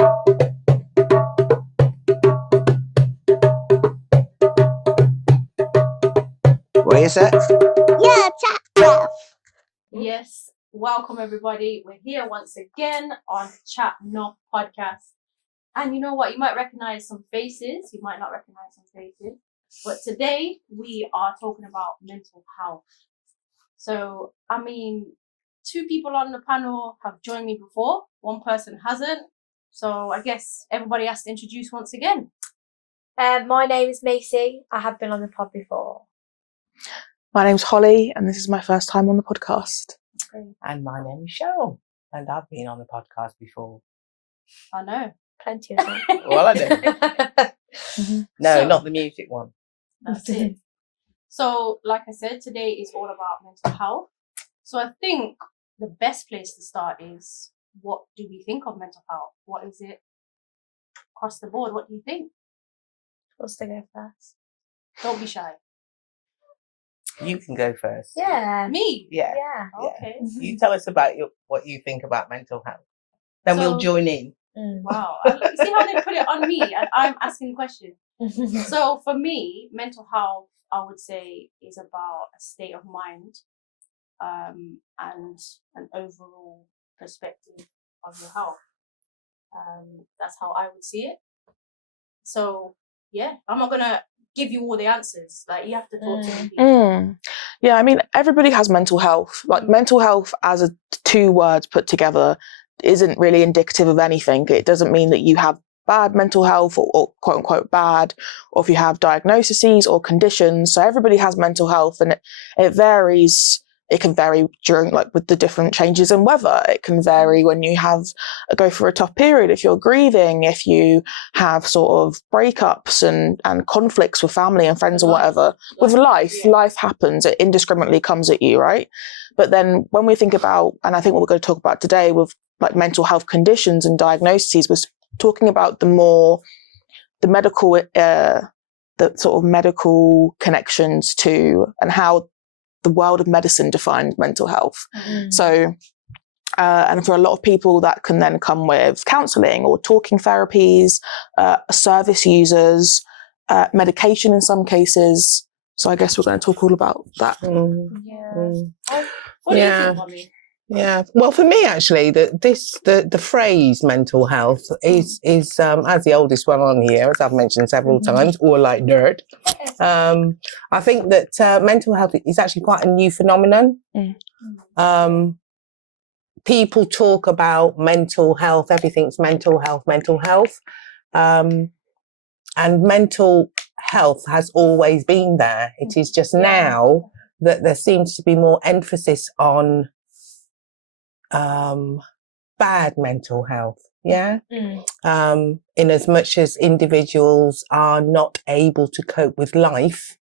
What is it? Yeah, chat Nuff. Yes, welcome everybody. We're here once again on Chat Nuff podcast. And you know what? You might recognize some faces. You might not recognize some faces. But today we are talking about mental health. So, I mean, two people on the panel have joined me before. One person hasn't. So I guess everybody has to introduce once again. My name is Macy. I have been on the pod before. My name's Holly, and this is my first time on the podcast. And my name is Cheryl, and I've been on the podcast before. I know. Plenty of them. Well, I do. No, So- not the music one. That's it. So, like I said, today is all about mental health. So I think the best place to start is, what do we think of mental health? What is it across the board? What do you think? What's to go first? Don't be shy. You can go first. Yeah. Me? Yeah. Yeah. Okay. You tell us about what you think about mental health. Then we'll So- join in. Wow. You see how they put it on me and I'm asking questions. So for me, mental health, I would say, is about a state of mind and an overall perspective of your health. That's how I would see it. So, yeah, I'm not going to give you all the answers. Like, you have to talk to me. Yeah, I mean, everybody has mental health. Like, mental health as two words put together isn't really indicative of anything. It doesn't mean that you have bad mental health or quote unquote bad, or if you have diagnoses or conditions. So everybody has mental health, and it varies. It can vary during, like, with the different changes in weather. It can vary when you go through a tough period, if you're grieving, if you have sort of breakups and conflicts with family and friends or whatever. With life, life happens. It indiscriminately comes at you, right? But then when we think about, and I think what we're going to talk about today with like mental health conditions and diagnoses, was talking about the medical, the sort of medical connections to, and how the world of medicine defines mental health. So, and for a lot of people that can then come with counselling or talking therapies, service users, medication in some cases. So I guess we're going to talk all about that. Yeah. What do you Yeah. think, Mommy? Yeah. Well, for me, actually, the phrase mental health is as the oldest one on here, as I've mentioned several times, or like dirt. I think that mental health is actually quite a new phenomenon. People talk about mental health, everything's mental health. And mental health has always been there. It is just now that there seems to be more emphasis on bad mental health. Yeah. In as much as individuals are not able to cope with life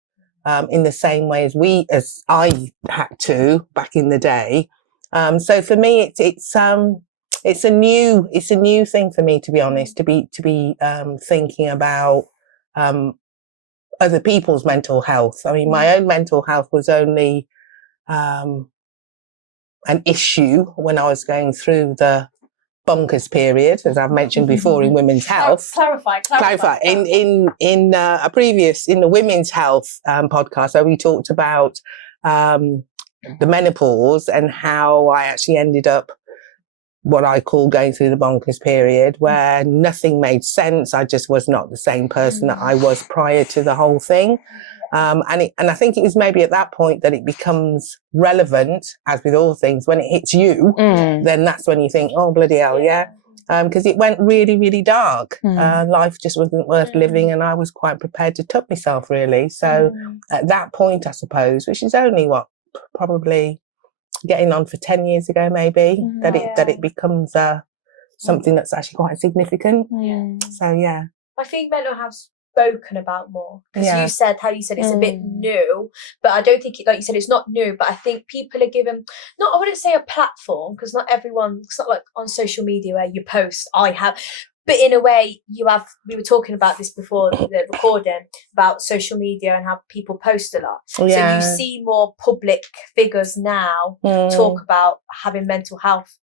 in the same way as I had to back in the day. So for me, it's a new thing for me, to be honest, to be thinking about other people's mental health. I mean, my own mental health was only an issue when I was going through the bonkers period, as I've mentioned before, in women's health. Clarify. In the women's health podcast, where we talked about the menopause and how I actually ended up what I call going through the bonkers period, where nothing made sense. I just was not the same person that I was prior to the whole thing. And I think it was maybe at that point that it becomes relevant, as with all things, when it hits you, then that's when you think, oh, bloody hell, yeah. Because it went really, really dark. Life just wasn't worth living, and I was quite prepared to tuck myself, really. So at that point, I suppose, which is only probably getting on for 10 years ago, maybe, that it becomes something that's actually quite significant. So, yeah. I think mental health's spoken about more, because Yeah. you said it's a bit new, but I don't think like you said, it's not new, but I think people are given, I wouldn't say a platform, because not everyone, it's not like on social media where you post, but in a way we were talking about this before the recording, about social media and how people post a lot. Yeah. So you see more public figures now talk about having mental health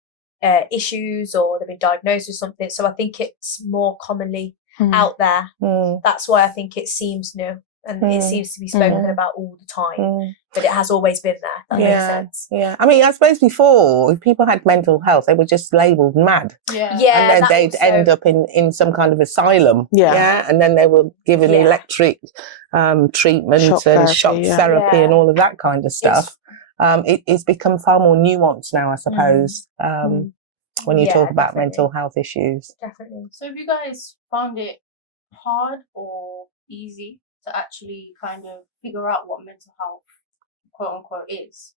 issues or they've been diagnosed with something. So I think it's more commonly Mm. out there. Mm. That's why I think it seems new and it seems to be spoken about all the time. Mm. But it has always been there. That makes sense. Yeah. I mean, I suppose before, if people had mental health, they were just labelled mad. Yeah. Yeah, And then that they'd also- end up in some kind of asylum. Yeah. And then they were given Yeah. electric treatment Shock and therapy, shock yeah. therapy and Yeah. all of that kind of stuff. It's become far more nuanced now, I suppose, when you Yeah, talk about definitely. mental health issues. Definitely. So have you guys found it hard or easy to actually kind of figure out what mental health, quote unquote, is?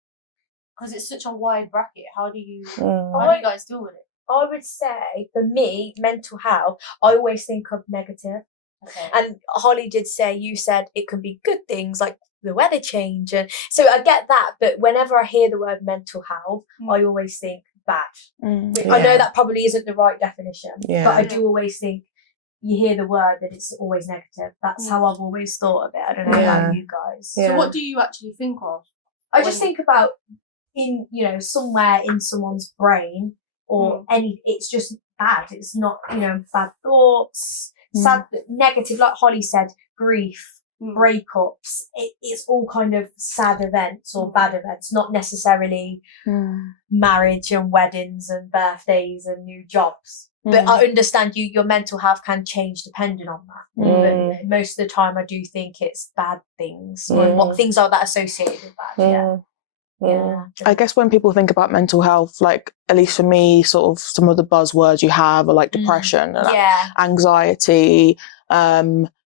Because it's such a wide bracket. How do you guys deal with it? I would say, for me, mental health, I always think of negative. Okay. And Holly did say, you said it can be good things like the weather change. And so I get that. But whenever I hear the word mental health, I always think bad. Mm. I know Yeah. that probably isn't the right definition, Yeah. but I do always think you hear the word that it's always negative. That's how I've always thought of it. I don't know about you guys. Yeah. So what do you actually think of? I just think about somewhere in someone's brain or it's just bad. It's not, bad thoughts, sad, negative, like Holly said, grief, breakups. It's all kind of sad events or bad events, not necessarily marriage and weddings and birthdays and new jobs. But I understand your mental health can change depending on that. But most of the time I do think it's bad things or what things are that associated with that. Yeah. I guess when people think about mental health, like at least for me, sort of some of the buzzwords you have are like depression and anxiety.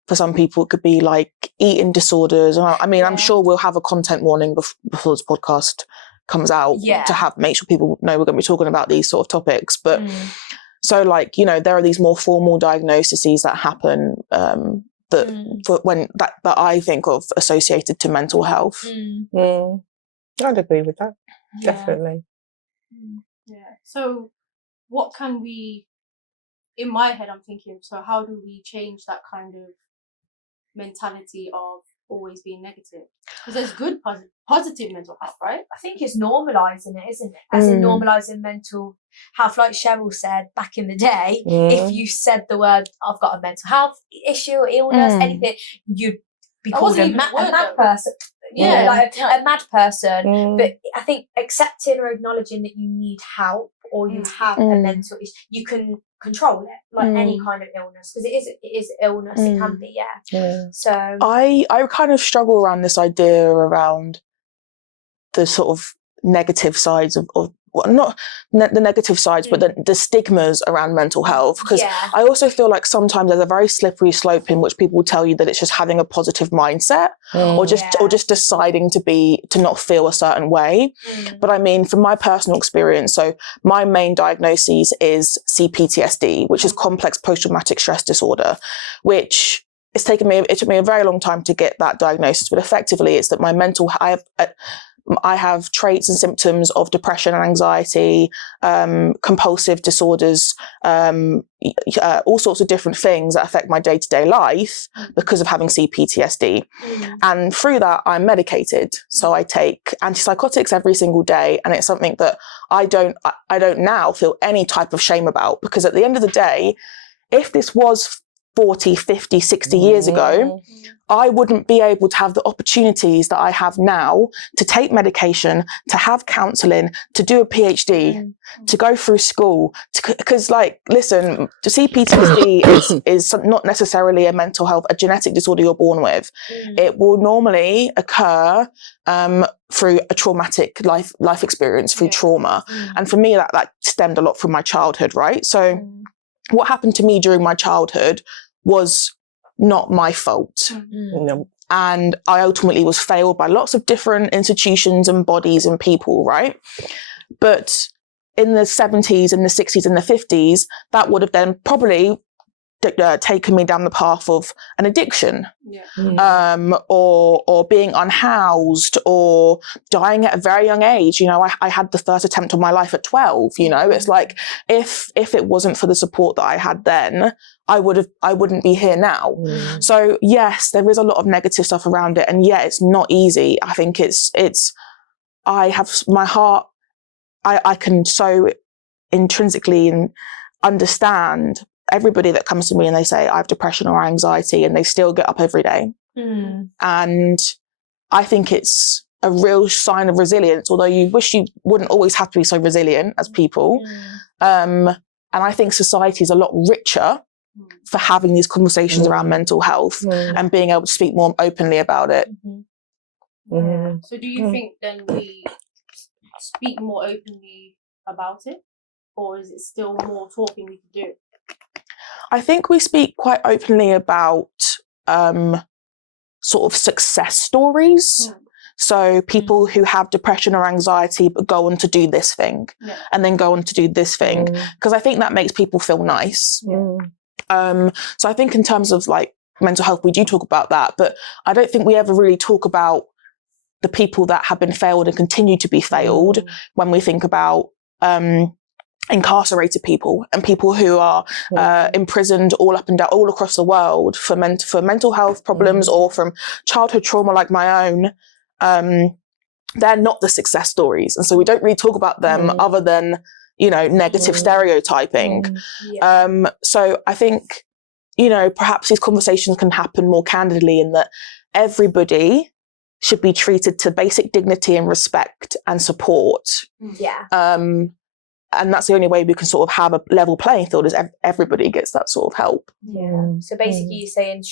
For some people, it could be like eating disorders. And I mean, I'm sure we'll have a content warning before this podcast comes out to make sure people know we're going to be talking about these sort of topics. But so like, there are these more formal diagnoses that happen that I think of associated to mental health. I'd agree with that. Definitely. Yeah. So what can we, in my head, I'm thinking, so how do we change that kind of mentality of always being negative? Because there's good, positive mental health, right? I think it's normalising it, isn't it? As in normalising mental health. Like Cheryl said back in the day, if you said the word, I've got a mental health issue, illness, anything, you'd be called a mad person. A mad person. But I think accepting or acknowledging that you need help or you have a mental issue, you can control it, like any kind of illness, because it is illness. It can be, So I kind of struggle around this idea around the sort of negative sides of well, not the negative sides, but the stigmas around mental health. Because I also feel like sometimes there's a very slippery slope in which people will tell you that it's just having a positive mindset or just deciding to not feel a certain way. But I mean, from my personal experience, so my main diagnosis is CPTSD, which is complex post-traumatic stress disorder, which it took me a very long time to get that diagnosis. But effectively, it's that I have traits and symptoms of depression and anxiety, compulsive disorders, all sorts of different things that affect my day-to-day life because of having CPTSD. And through that, I'm medicated. So I take antipsychotics every single day. And it's something that I don't now feel any type of shame about, because at the end of the day, if this was 40, 50, 60 years ago, I wouldn't be able to have the opportunities that I have now to take medication, to have counselling, to do a PhD, to go through school. Because, listen, the CPTSD is not necessarily a mental health, a genetic disorder you're born with. It will normally occur through a traumatic life experience, through trauma. And for me, that stemmed a lot from my childhood, right? So what happened to me during my childhood was not my fault. And I ultimately was failed by lots of different institutions and bodies and people, right? But in the 70s and the 60s and the 50s, that would have then probably taken me down the path of an addiction, or being unhoused, or dying at a very young age. I had the first attempt on my life at 12. It's like if it wasn't for the support that I had then, I wouldn't be here now. So yes, there is a lot of negative stuff around it, and it's not easy. I think I have my heart. I can so intrinsically understand everybody that comes to me and they say, I have depression or anxiety, and they still get up every day. And I think it's a real sign of resilience, although you wish you wouldn't always have to be so resilient as people. And I think society is a lot richer for having these conversations around mental health and being able to speak more openly about it. So do you think then we speak more openly about it, or is it still more talking we can do? I think we speak quite openly about sort of success stories. So people who have depression or anxiety but go on to do this thing and then go on to do this thing, because I think that makes people feel nice. So I think in terms of like mental health, we do talk about that, but I don't think we ever really talk about the people that have been failed and continue to be failed when we think about incarcerated people and people who are imprisoned all up and down, all across the world for mental health problems or from childhood trauma like my own. They're not the success stories. And so we don't really talk about them other than, you know, negative stereotyping. So I think, you know, perhaps these conversations can happen more candidly in that everybody should be treated to basic dignity and respect and support. And that's the only way we can sort of have a level playing field, is everybody gets that sort of help. So basically you're saying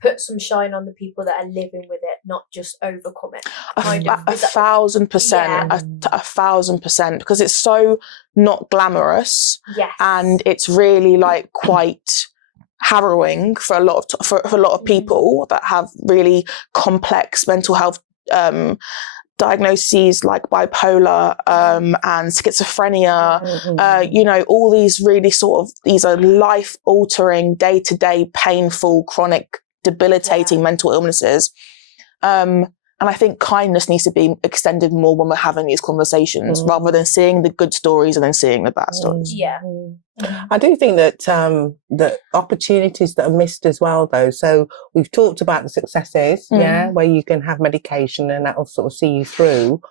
put some shine on the people that are living with it, not just overcome it. 1,000%, 1,000%, because it's so not glamorous. And it's really like quite harrowing for a lot of people that have really complex mental health diagnoses like bipolar and schizophrenia, you know, all these really these are life-altering, day-to-day, painful, chronic, debilitating mental illnesses. And I think kindness needs to be extended more when we're having these conversations, rather than seeing the good stories and then seeing the bad stories. I do think that the opportunities that are missed as well, though. So we've talked about the successes, where you can have medication and that will sort of see you through.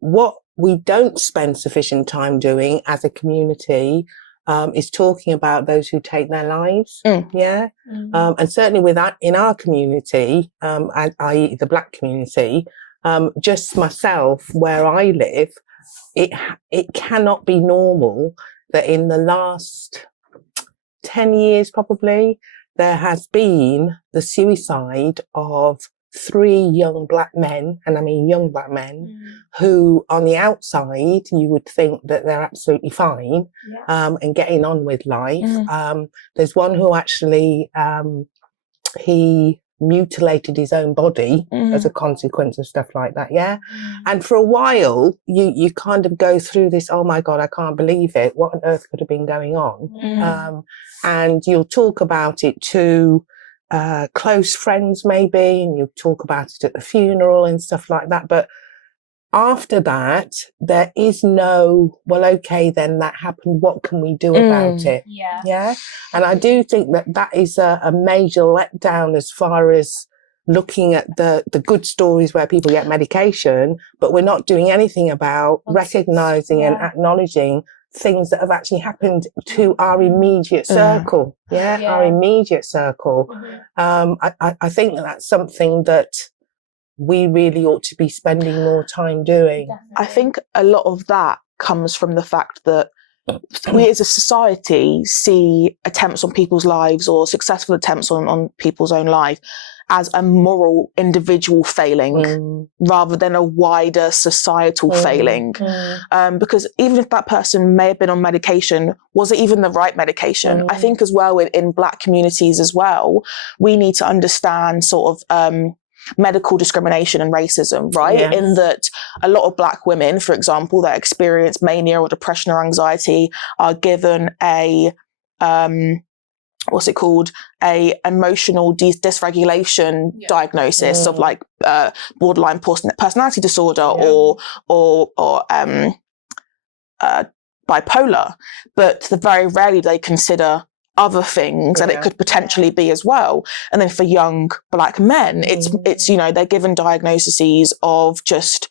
What we don't spend sufficient time doing as a community is talking about those who take their lives. And certainly in our community, i.e. the Black community, just myself, where I live, it cannot be normal that in the last 10 years, probably, there has been the suicide of 3 young Black men, and I mean young Black men, who on the outside you would think that they're absolutely fine and getting on with life. There's one who actually he mutilated his own body as a consequence of stuff like that. And for a while you kind of go through this, oh my God, I can't believe it, what on earth could have been going on? And you'll talk about it to close friends maybe, and you talk about it at the funeral and stuff like that. But after that, there is no, well, okay, then that happened. What can we do about it? And I do think that is a major letdown as far as looking at the good stories where people get medication, but we're not doing anything about recognizing and acknowledging things that have actually happened to our immediate circle. Our immediate circle. I think that's something that we really ought to be spending more time doing. I think a lot of that comes from the fact that we as a society see attempts on people's lives or successful attempts on people's own life as a moral individual failing rather than a wider societal failing. Because even if that person may have been on medication, was it even the right medication? I think as well in Black communities as well, we need to understand sort of medical discrimination and racism, right? In that a lot of Black women, for example, that experience mania or depression or anxiety are given a a emotional dysregulation diagnosis of like borderline personality disorder or bipolar, but very rarely they consider other things that it could potentially be as well. And then for young Black men, it's you know, they're given diagnoses of just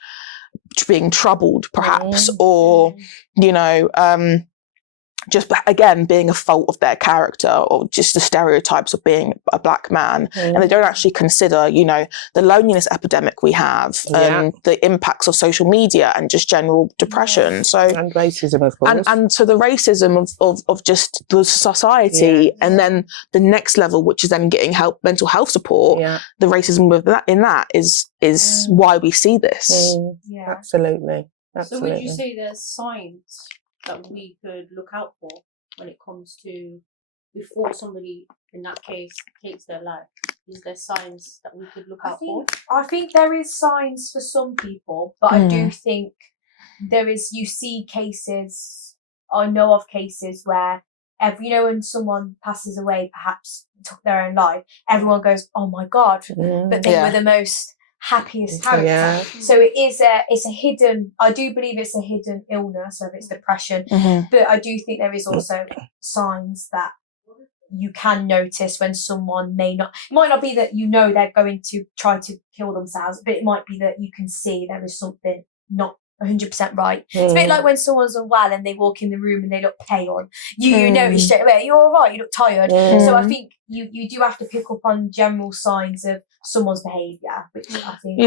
being troubled perhaps, or you know, just again being a fault of their character, or just the stereotypes of being a black man, and they don't actually consider, you know, the loneliness epidemic we have, and the impacts of social media and just general depression. So and racism, of course, and so the racism of just the society, and then the next level, which is then getting mental health support. The racism with that is why we see this. Absolutely. So would you say there's signs that we could look out for when it comes to before somebody in that case takes their life? Is there signs that we could look out for? I think there is signs for some people, but I do think you see cases, I know of cases where you know, when someone passes away, perhaps took their own life, everyone goes, oh my God, but they were the most happiest character. So it's a hidden, I do believe it's a hidden illness, whether it's depression, but I do think there is also signs that you can notice when someone it might not be that you know they're going to try to kill themselves, but it might be that you can see there is something not 100% right. It's a bit like when someone's unwell and they walk in the room and they look pale. You notice straight away, you're all right, you look tired. So I think you do have to pick up on general signs of someone's behaviour, which I think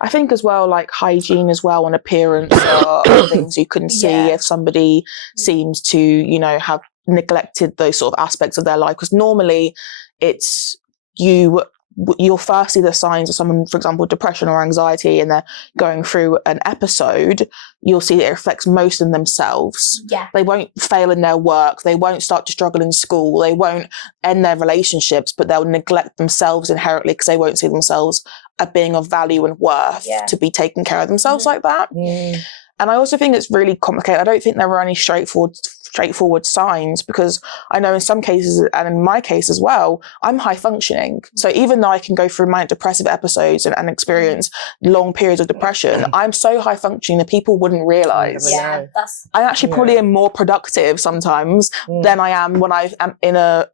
I think as well, like hygiene as well and appearance are things you can see if somebody seems to, you know, have neglected those sort of aspects of their life, because normally it's you'll first see the signs of someone, for example, depression or anxiety, and they're going through an episode. You'll see that it reflects most in themselves. They won't fail in their work. They won't start to struggle in school. They won't end their relationships, but they'll neglect themselves inherently because they won't see themselves as being of value and worth to be taking care of themselves like that. And I also think it's really complicated. I don't think there are any straightforward signs, because I know in some cases, and in my case as well, I'm high functioning. So even though I can go through manic depressive episodes and experience long periods of depression, I'm so high functioning that people wouldn't realise. I actually probably am more productive sometimes than I am when I am in a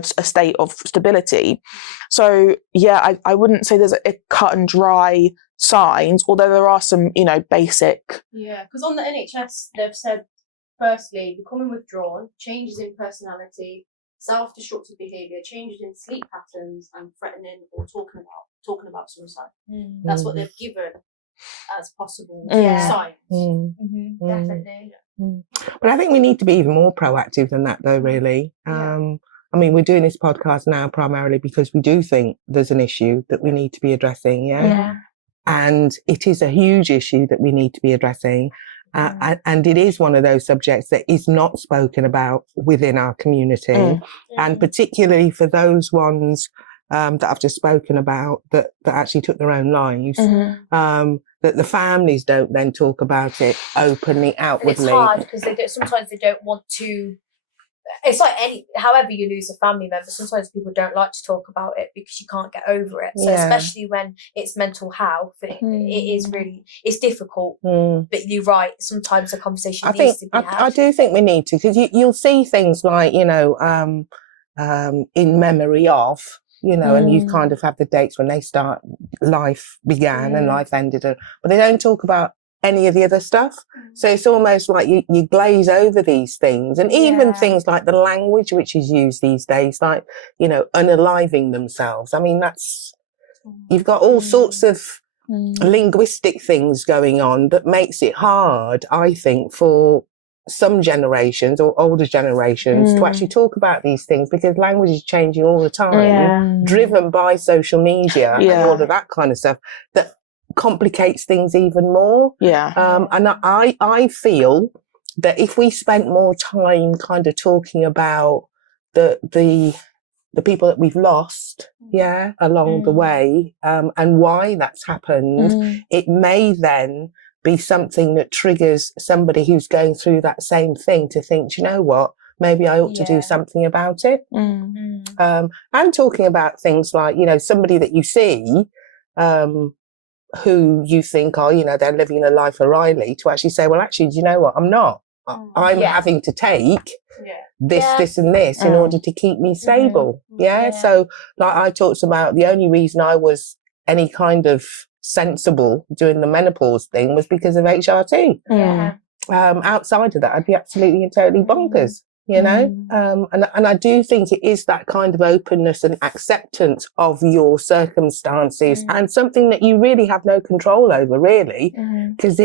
state of stability. So I wouldn't say there's a cut and dry signs, although there are some, you know, basic. Because on the NHS they've said, firstly, becoming withdrawn, changes in personality, self-destructive behaviour, changes in sleep patterns, and threatening or talking about suicide. That's what they've given as possible signs. Definitely. But I think we need to be even more proactive than that, though, really. I mean, we're doing this podcast now primarily because we do think there's an issue that we need to be addressing, and it is a huge issue that we need to be addressing. And it is one of those subjects that is not spoken about within our community, and particularly for those ones that I've just spoken about that actually took their own lives, that the families don't then talk about it openly, outwardly. And it's hard because sometimes they don't want to. It's like however you lose a family member, sometimes people don't like to talk about it because you can't get over it. So especially when it's mental health, it is really, it's difficult. But you're right, sometimes the conversation needs to be had. I do think we need to, because you'll see things like, you know, in memory of, you know, and you kind of have the dates when life began and life ended, but they don't talk about any of the other stuff. So it's almost like you glaze over these things, and even things like the language which is used these days, like, you know, unaliving themselves. I mean, you've got all sorts of linguistic things going on that makes it hard, I think, for some generations or older generations to actually talk about these things, because language is changing all the time, driven by social media and all of that kind of stuff that complicates things even more. And I feel that if we spent more time kind of talking about the people that we've lost along the way, and why that's happened, it may then be something that triggers somebody who's going through that same thing to think, you know what, maybe I ought to do something about it. And talking about things like, you know, somebody that you see who you think, oh, you know, they're living a life awryly, to actually say, well, actually, do you know what? I'm not. I'm having to take this and this in order to keep me stable. So like I talked about, the only reason I was any kind of sensible doing the menopause thing was because of HRT. Yeah. Outside of that, I'd be absolutely and totally bonkers, you know? And I do think it is that kind of openness and acceptance of your circumstances and something that you really have no control over, really, because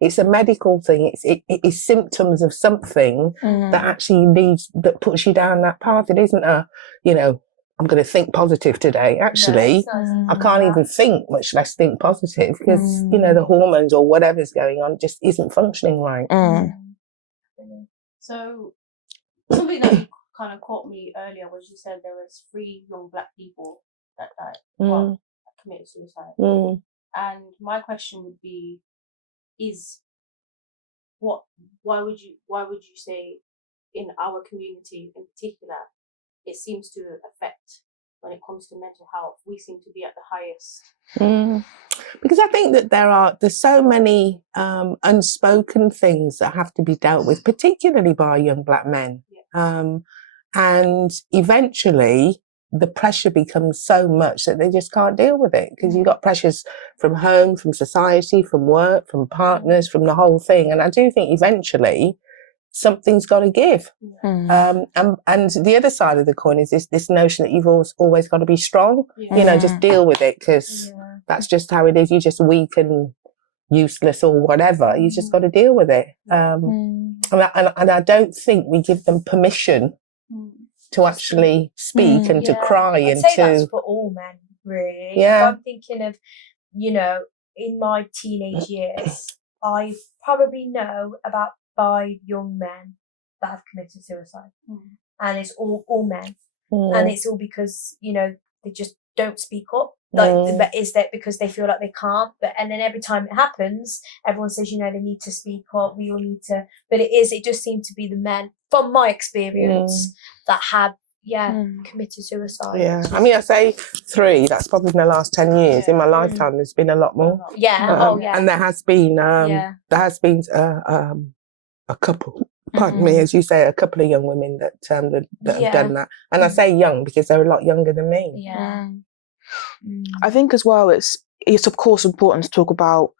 it's a medical thing. It is symptoms of something that actually that puts you down that path. It isn't I'm going to think positive today. Actually, I can't even think, much less think positive, because, the hormones or whatever's going on just isn't functioning right. So something that kind of caught me earlier was you said there was 3 young black people that died, that committed suicide. And my question would be, why would you say in our community in particular, it seems to affect, when it comes to mental health, we seem to be at the highest? Because I think that there's so many unspoken things that have to be dealt with, particularly by young black men. And eventually the pressure becomes so much that they just can't deal with it, because you've got pressures from home, from society, from work, from partners, from the whole thing. And I do think eventually something's got to give. And the other side of the coin is this notion that you've always got to be strong, just deal with it, because that's just how it is. You're just weak and useless or whatever. You just got to deal with it. And I don't think we give them permission to actually speak and to cry. I'd and say to that's for all men, really. Yeah. If I'm thinking of, in my teenage years, I probably know about 5 young men that have committed suicide, and it's all men, and it's all because they just don't speak up. But is that because they feel like they can't? And then every time it happens, everyone says they need to speak up. We all need to. But it just seemed to be the men, from my experience, that have committed suicide. Yeah, I mean, I say 3. That's probably in the last 10 years. In my lifetime, there's been a lot more. And there has been a couple. Pardon me, as you say, a couple of young women that have done that. And I say young because they're a lot younger than me. I think as well, it's of course important to talk about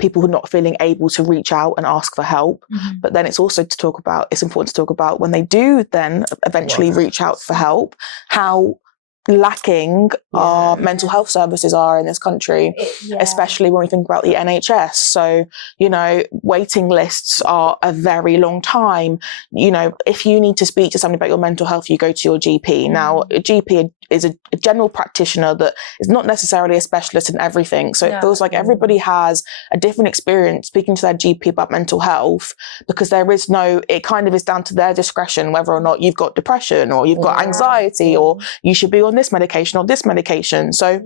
people who are not feeling able to reach out and ask for help, but then it's important to talk about when they do then eventually reach out for help, how lacking our mental health services are in this country, especially when we think about the NHS. So, waiting lists are a very long time. If you need to speak to somebody about your mental health, you go to your GP. Now, a GP is a general practitioner that is not necessarily a specialist in everything. So it feels like everybody has a different experience speaking to their GP about mental health, because it kind of is down to their discretion whether or not you've got depression or you've got anxiety or you should be on this medication or this medication. So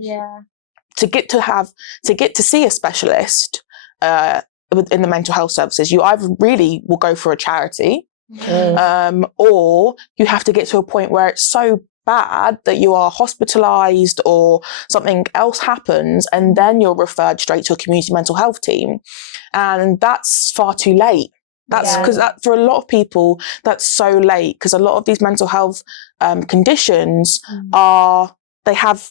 to get to see a specialist in the mental health services, you either really will go for a charity, or you have to get to a point where it's so bad that you are hospitalized or something else happens, and then you're referred straight to a community mental health team, and that's far too late. That's because for a lot of people that's so late, because a lot of these mental health conditions they have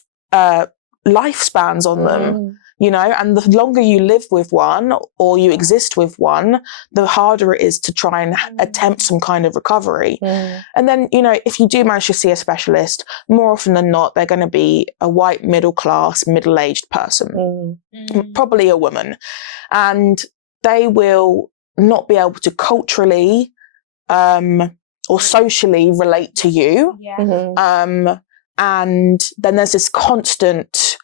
lifespans on them, and the longer you live with one or you exist with one, the harder it is to try and attempt some kind of recovery. And then, if you do manage to see a specialist, more often than not, they're going to be a white, middle-class, middle-aged person, probably a woman. And they will not be able to culturally or socially relate to you. And then there's this constant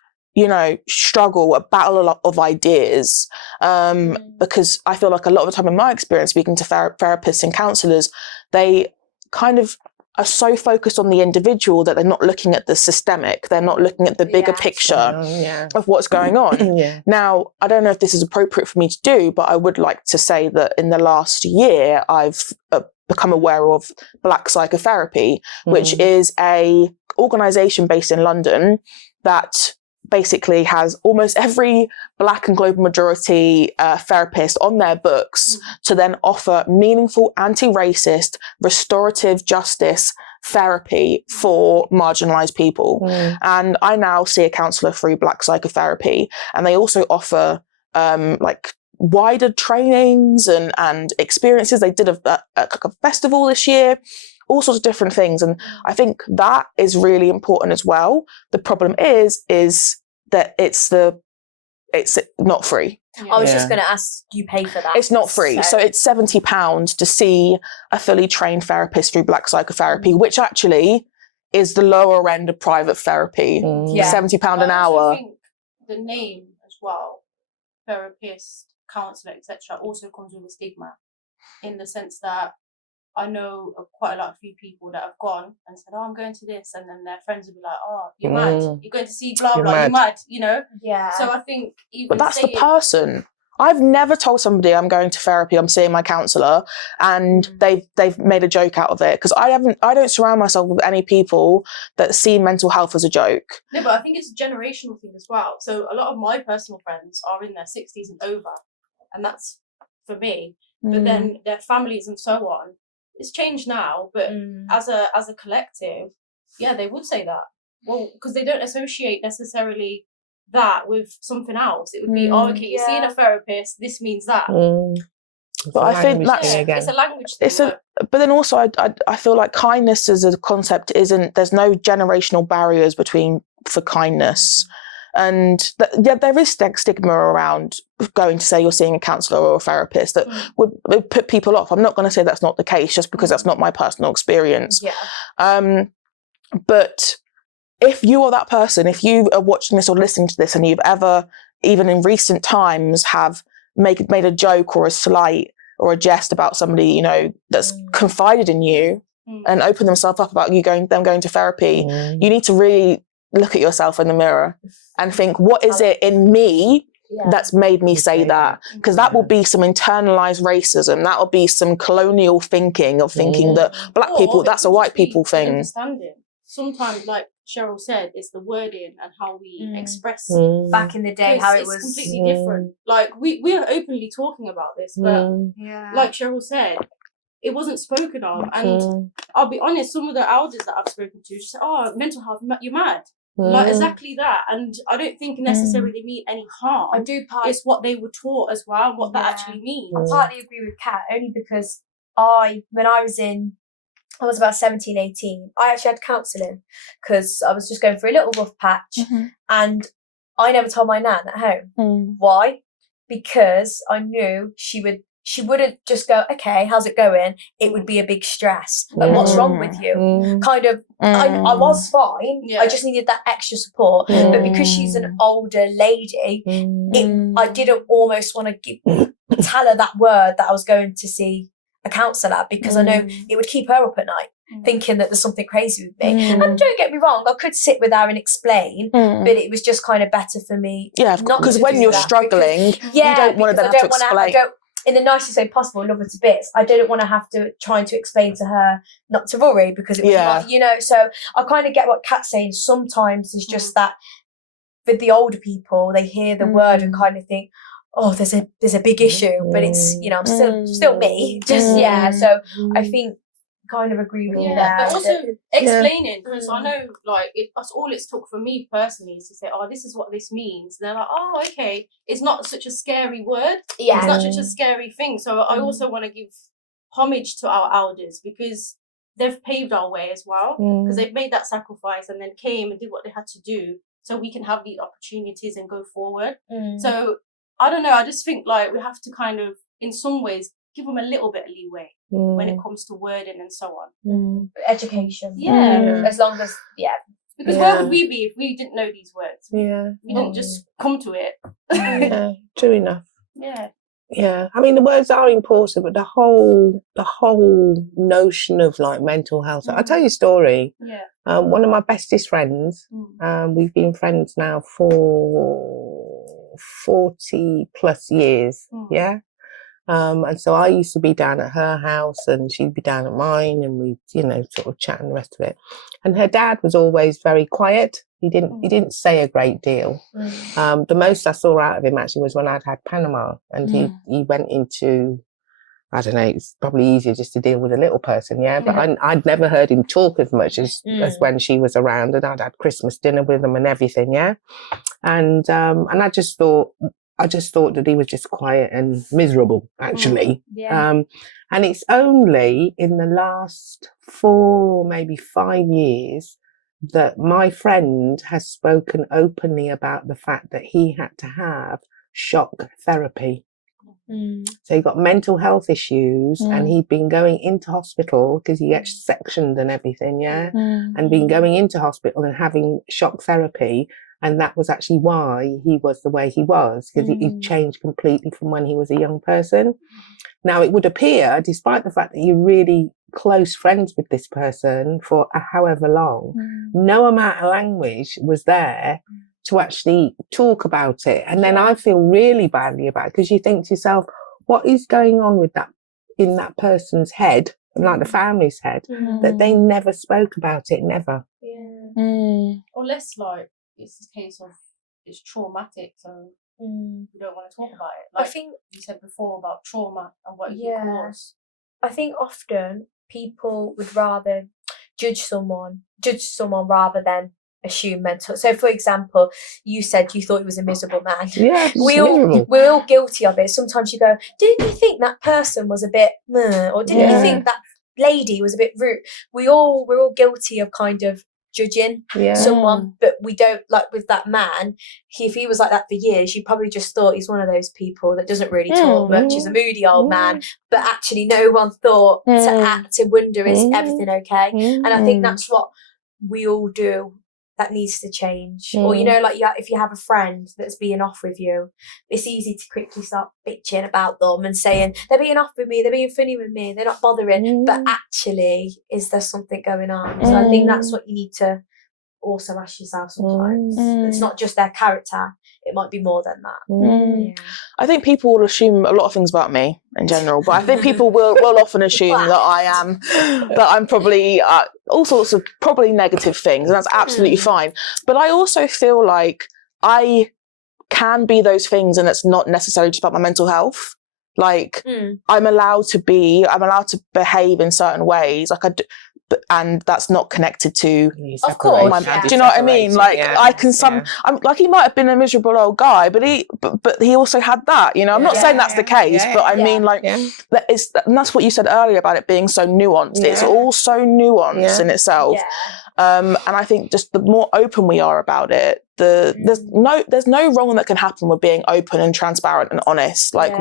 struggle, a battle of ideas, because I feel like a lot of the time in my experience speaking to therapists and counsellors, they kind of are so focused on the individual that they're not looking at the systemic, they're not looking at the bigger picture of what's going on. Now, I don't know if this is appropriate for me to do, but I would like to say that in the last year, I've become aware of Black Psychotherapy, which is a organisation based in London that basically has almost every Black and global majority therapist on their books to then offer meaningful anti-racist restorative justice therapy for marginalised people. And I now see a counsellor through Black Psychotherapy, and they also offer like wider trainings and experiences. They did a festival this year, all sorts of different things. And I think that is really important as well. The problem is that it's not free. I was just going to ask, do you pay for that? It's not free. So it's £70 to see a fully trained therapist through Black Psychotherapy, which actually is the lower end of private therapy. £70 an hour. I think the name as well, therapist, counsellor, etc., also comes with a stigma, in the sense that I know quite a lot of few people that have gone and said, "Oh, I'm going to this," and then their friends will be like, "Oh, you're mad. You're going to see blah blah. You're mad." You know. Yeah. So I think even. But that's the person. I've never told somebody I'm going to therapy, I'm seeing my counsellor, and they've made a joke out of it, because I don't surround myself with any people that see mental health as a joke. No, but I think it's a generational thing as well. So a lot of my personal friends are in their 60s and over, and that's for me. But then their families and so on. It's changed now, but as a collective, yeah, they would say that. Well, because they don't associate necessarily that with something else. It would be, oh, okay, you're seeing a therapist, this means that. But I think that's it's a language thing. But then also I feel like kindness as a concept there's no generational barriers for kindness. And there is stigma around going to say you're seeing a counsellor or a therapist that would put people off. I'm not going to say that's not the case, just because that's not my personal experience. Yeah. But if you are that person, if you are watching this or listening to this, and you've ever, even in recent times, have made a joke or a slight or a jest about somebody, you know, that's confided in you and opened themselves up about them going to therapy, you need to really look at yourself in the mirror and think, what is it in me that's made me say that? Because that will be some internalized racism. That will be some colonial thinking of thinking that black people, that's a white people thing. Understanding. Sometimes, like Cheryl said, it's the wording and how we express. Back in the day, how it was completely different. Like we are openly talking about this, but like Cheryl said, it wasn't spoken of. And I'll be honest, some of the elders that I've spoken to just say, "Oh, mental health, you're mad." Like exactly that. And I don't think necessarily mean any harm. I do it's what they were taught as well, and what that actually means. I partly agree with Kat, only because when I was about 17, 18, I actually had counselling, because I was just going through a little rough patch, and I never told my nan at home. Why? Because I knew she wouldn't just go, "Okay, how's it going?" It would be a big stress. Like, what's wrong with you? Kind of, I was fine. I just needed that extra support. But because she's an older lady, I didn't almost want to tell her that word that I was going to see a counsellor, because I know it would keep her up at night, thinking that there's something crazy with me. And don't get me wrong, I could sit with her and explain, but it was just kind of better for me. Yeah, because when you're struggling, you don't want to then have to explain. In the nicest way possible, love her to bits. I didn't want to have to try to explain to her not to worry, because it was like, you know, so I kind of get what Kat's saying. Sometimes it's just that with the older people, they hear the word and kind of think, oh, there's a big issue, but it's, you know, I'm still me. Just so I think kind of agree with you there. But also explaining, because I know, like, that's all it's took for me personally is to say, "Oh, this is what this means." And they're like, "Oh, okay, it's not such a scary word. It's not such a scary thing." So I also want to give homage to our elders, because they've paved our way as well, because they've made that sacrifice and then came and did what they had to do, so we can have these opportunities and go forward. So I don't know. I just think like we have to kind of, in some ways, give them a little bit of leeway when it comes to wording and so on. Education. As long as, Because where would we be if we didn't know these words? We didn't just come to it. True enough. Yeah. I mean, the words are important, but the whole notion of like mental health. I'll tell you a story. One of my bestest friends, we've been friends now for 40 plus years. And so I used to be down at her house and she'd be down at mine, and we'd, you know, sort of chat and the rest of it. And her dad was always very quiet. He didn't say a great deal. The most I saw out of him actually was when I'd had Panama, and he went into I don't know, it's probably easier just to deal with a little person, yeah. But I'd never heard him talk as much as when she was around, and I'd had Christmas dinner with him and everything, yeah. And I just thought that he was just quiet and miserable, actually. And it's only in the last 4, maybe 5 years that my friend has spoken openly about the fact that he had to have shock therapy. So he got mental health issues, and he'd been going into hospital because he gets sectioned and everything, and been going into hospital and having shock therapy. And that was actually why he was the way he was, because he changed completely from when he was a young person. Now, it would appear, despite the fact that you're really close friends with this person for however long, no amount of language was there to actually talk about it. And then I feel really badly about it, because you think to yourself, what is going on with that in that person's head, like the family's head, that they never spoke about it, never. Or less like it's a case of it's traumatic, so we don't want to talk about it. Like I think you said before about trauma and what it can cause. I think often people would rather judge someone rather than assume mental. So, for example, you said you thought he was a miserable man. Yeah, we're all guilty of it. Sometimes you go, didn't you think that person was a bit, or didn't you think that lady was a bit rude? We're all guilty of kind of judging someone, but we don't, like with that man, if he was like that for years, you probably just thought he's one of those people that doesn't really talk much, he's a moody old man, but actually no one thought to wonder, is everything okay? And I think that's what we all do. That needs to change. Or, you know, like if you have a friend that's being off with you, it's easy to quickly start bitching about them and saying, they're being off with me, they're being funny with me, they're not bothering. But actually, is there something going on? So I think that's what you need to also ask yourself sometimes. It's not just their character, it might be more than that. I think people will assume a lot of things about me in general, but I think people will often assume that I'm probably all sorts of probably negative things, and that's absolutely fine. But I also feel like I can be those things, and it's not necessarily just about my mental health. Like I'm allowed to behave in certain ways, like and that's not connected to, of course, do you know what I mean? Like I can I'm like, he might have been a miserable old guy, but he also had that, you know. I'm not saying that's the case, but I mean, like, that is, and that's what you said earlier about it being so nuanced. It's all so nuanced in itself. And I think just the more open we are about it, there's no wrong that can happen with being open and transparent and honest. Like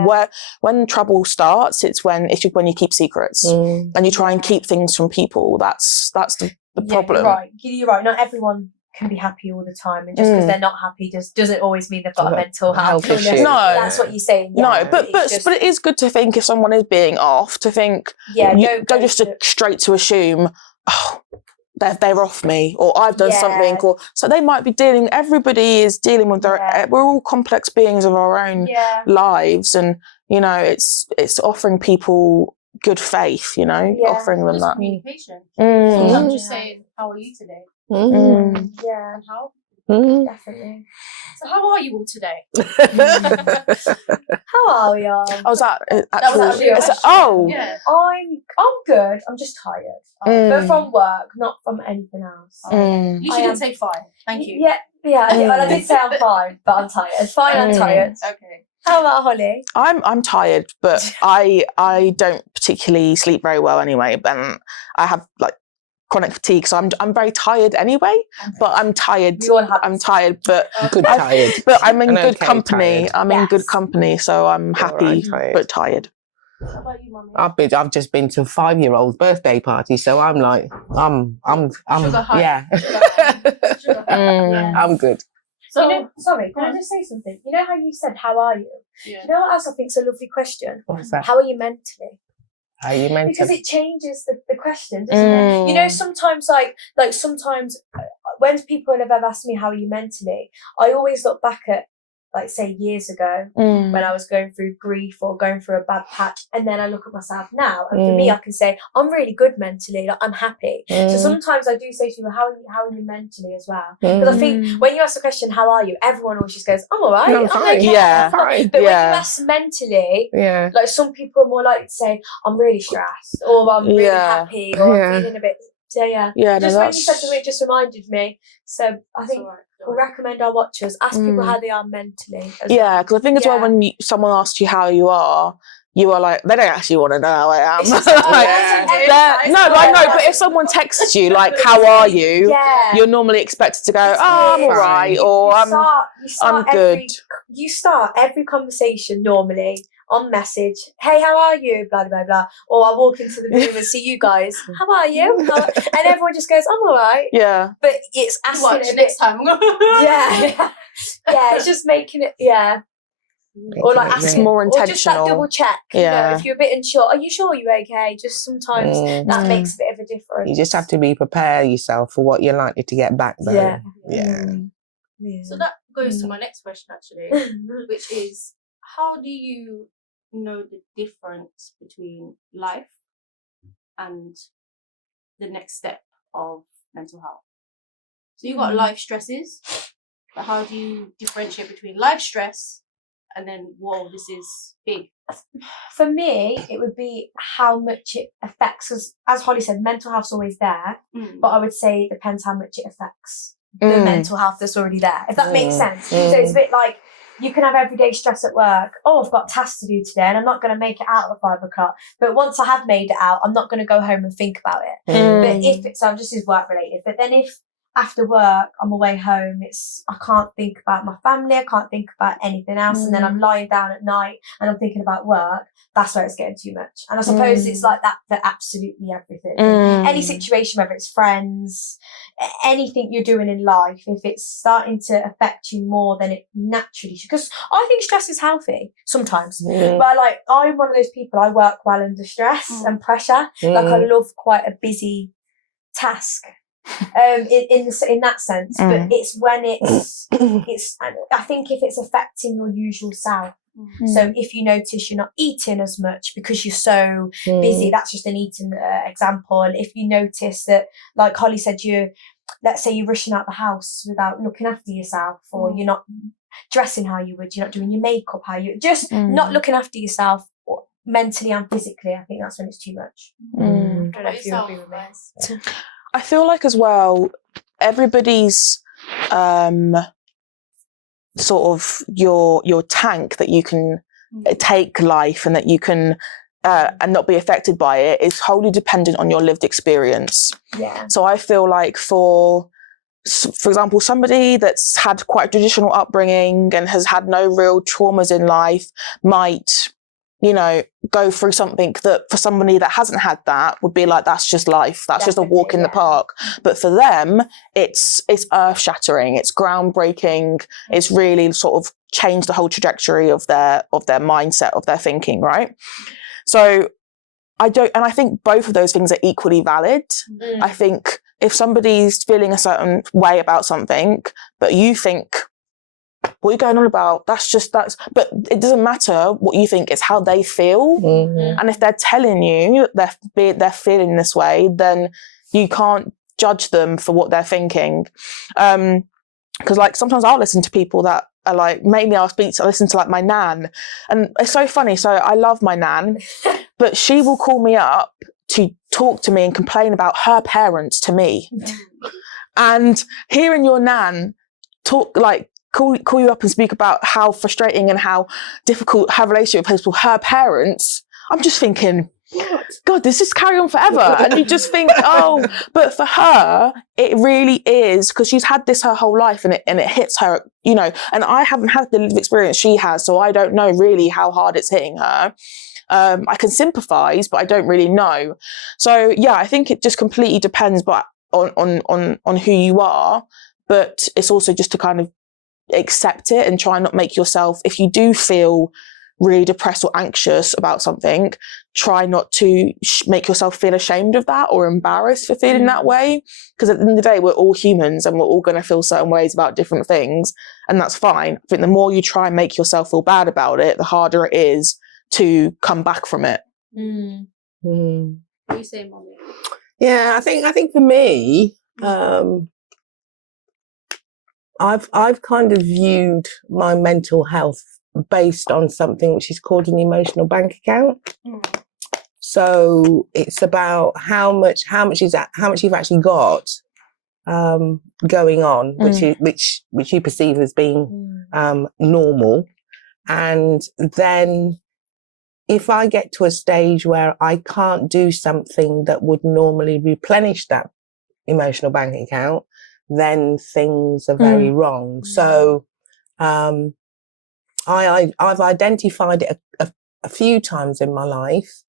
when trouble starts, it's when you keep secrets and you try and keep things from people. That's the problem. You're right. Not everyone can be happy all the time, and just because they're not happy doesn't always mean they've got a mental health illness. No, that's what you're saying. But it is good to think, if someone is being off, to think, don't just straight to assume, oh, they're off me, or I've done something, or so they might be dealing. Everybody is dealing with their. We're all complex beings of our own lives, and you know, it's offering people good faith. You know, offering them that communication. Sometimes just saying, "How are you today?" And how. Definitely. So how are you all today? How are we all? Oh, was that was actually a question. Yeah. I'm good. I'm just tired. But from work, not from anything else. You shouldn't say fine. Thank you. Yeah. I did say I'm fine, but I'm tired. Fine, I'm tired. Okay. How about Holly? I'm tired, but I don't particularly sleep very well anyway, and I have like chronic fatigue, so I'm very tired anyway. But I'm tired. I'm tired, but tired. But I'm in good company. Tired. I'm in good company, so I'm happy but tired. How about you, Mummy? I've just been to a 5-year-old's birthday party, so I'm like I'm Sugar high. Sugar high. I'm good. So sorry, can I just say something? You know how you said, "How are you?" Yeah. You know what else I think is a lovely question? What's that? How are you mentally? How are you mentally? Because it changes the question, doesn't it? You know, sometimes like sometimes when people have ever asked me how are you mentally, I always look back at like say years ago when I was going through grief or going through a bad patch, and then I look at myself now, and for me I can say I'm really good mentally, like I'm happy. So sometimes I do say to people, how are you mentally as well? Because I think when you ask the question, how are you, everyone always just goes, I'm alright, I'm fine. okay. Yeah. Fine. But when you ask mentally, like some people are more likely to say I'm really stressed, or I'm really happy, or I'm feeling a bit. So just when you said something, it just reminded me. So I think we'll recommend our watchers ask people how they are mentally. Because I think as well when someone asks you how you are like, they don't actually want to know how I am. It's just, I know, but if someone texts you like, how are you? You're normally expected to go, I'm all right, or I'm good. You start every conversation normally on message, hey, how are you? Blah, blah, blah. Or I walk into the room and see you guys, how are you? And everyone just goes, I'm all right. Yeah. But it's asking Watch it next time. yeah, it's just making it, or like asking, more intentional. Or just that double check. You know, if you're a bit unsure, are you sure you're okay? Just sometimes that makes a bit of a difference. You just have to prepare yourself for what you're likely to get back though. So that goes to my next question actually, which is, how do you know the difference between life and the next step of mental health? So you've got life stresses, but how do you differentiate between life stress and then, whoa, this is big? For me, it would be how much it affects, because as Holly said, mental health's always there, but I would say it depends how much it affects the mental health that's already there, if that makes sense. So it's a bit like, you can have everyday stress at work. Oh, I've got tasks to do today and I'm not going to make it out at 5 o'clock. But once I have made it out, I'm not going to go home and think about it. But if it's, just is work related. But then if after work, I'm away home, I can't think about my family, I can't think about anything else. And then I'm lying down at night and I'm thinking about work, that's where it's getting too much. And I suppose it's like that for absolutely everything. Any situation, whether it's friends, anything you're doing in life, if it's starting to affect you more than it naturally should. Because I think stress is healthy sometimes. But like, I'm one of those people, I work well under stress and pressure. Like I love quite a busy task. In that sense, but it's when it's I think if it's affecting your usual self. So if you notice you're not eating as much because you're so busy, that's just an eating example. And if you notice that, like Holly said, let's say you're rushing out the house without looking after yourself, or you're not dressing how you would, you're not doing your makeup how you just not looking after yourself mentally and physically, I think that's when it's too much. I don't know if you agree with me. I feel like as well, everybody's sort of your tank that you can take life and that you can and not be affected by it is wholly dependent on your lived experience. So I feel like for example, somebody that's had quite a traditional upbringing and has had no real traumas in life might, go through something that for somebody that hasn't had that would be like, that's just life. That's just a walk in the park. But for them, it's earth shattering. It's groundbreaking. It's really sort of changed the whole trajectory of their mindset, of their thinking. Right. So I think both of those things are equally valid. I think if somebody's feeling a certain way about something, but you think, what are you going on about? But it doesn't matter what you think, it's how they feel. And if they're telling you they're feeling this way, then you can't judge them for what they're thinking. Because like sometimes I'll listen to people that are like, mainly I listen to like my nan. And it's so funny. So I love my nan, but she will call me up to talk to me and complain about her parents to me. And hearing your nan talk, like, call you up and speak about how frustrating and how difficult her relationship is with her parents, I'm just thinking, God, does this carry on forever? And you just think, but for her, it really is, because she's had this her whole life and it hits her, and I haven't had the lived experience she has, so I don't know really how hard it's hitting her. I can sympathise, but I don't really know. So yeah, I think it just completely depends on who you are, but it's also just to kind of accept it and try and not make yourself, if you do feel really depressed or anxious about something, try not to make yourself feel ashamed of that or embarrassed for feeling that way. Because at the end of the day, we're all humans and we're all going to feel certain ways about different things. And that's fine. I think the more you try and make yourself feel bad about it, the harder it is to come back from it. What are you saying, Mommy? Yeah, I think for me, I've kind of viewed my mental health based on something which is called an emotional bank account. So it's about how much you've actually got going on, which you perceive as being normal, and then if I get to a stage where I can't do something that would normally replenish that emotional bank account, then things are very wrong. So I've identified it a few times in my life,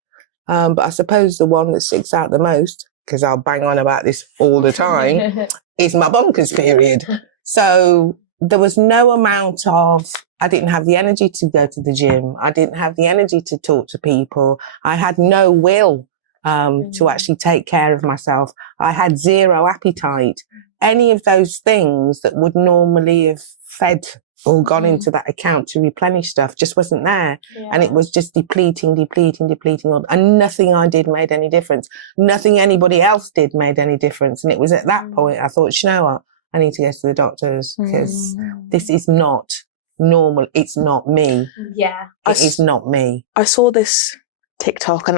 but I suppose the one that sticks out the most, because I'll bang on about this all the time, is my bonkers period. So there was no amount of, I didn't have the energy to go to the gym. I didn't have the energy to talk to people. I had no will to actually take care of myself. I had zero appetite. Any of those things that would normally have fed or gone into that account to replenish stuff just wasn't there. And it was just depleting. And nothing I did made any difference. Nothing anybody else did made any difference. And it was at that point I thought, you know what? I need to go to the doctors because this is not normal. It's not me. Yeah. It is not me. I saw this TikTok and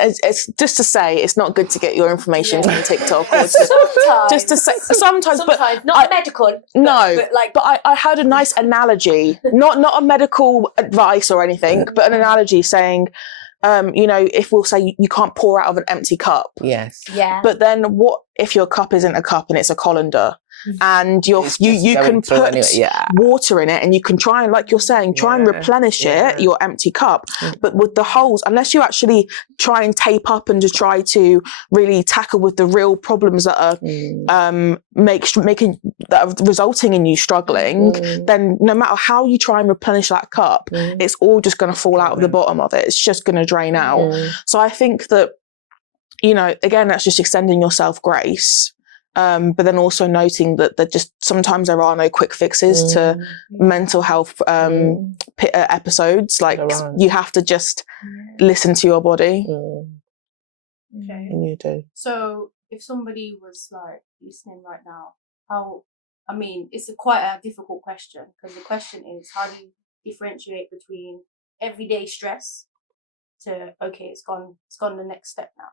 it's just to say it's not good to get your information from TikTok. Or Sometimes. Just to say sometimes, but not medical. But I had a nice analogy, not a medical advice or anything, but an analogy saying, if we'll say you can't pour out of an empty cup. Yes. Yeah. But then what if your cup isn't a cup and it's a colander? And you can put water in it and you can try and, like you're saying, try and replenish it, your empty cup. But with the holes, unless you actually try and tape up and to try to really tackle with the real problems that are resulting in you struggling, then no matter how you try and replenish that cup, it's all just going to fall out of the bottom of it. It's just going to drain out. So I think that, again, that's just extending yourself grace. But then also noting that just sometimes there are no quick fixes to mental health episodes. Like you have to just listen to your body. Okay. And you do. So if somebody was like listening right now, it's quite a difficult question, because the question is, how do you differentiate between everyday stress to, okay, it's gone the next step now?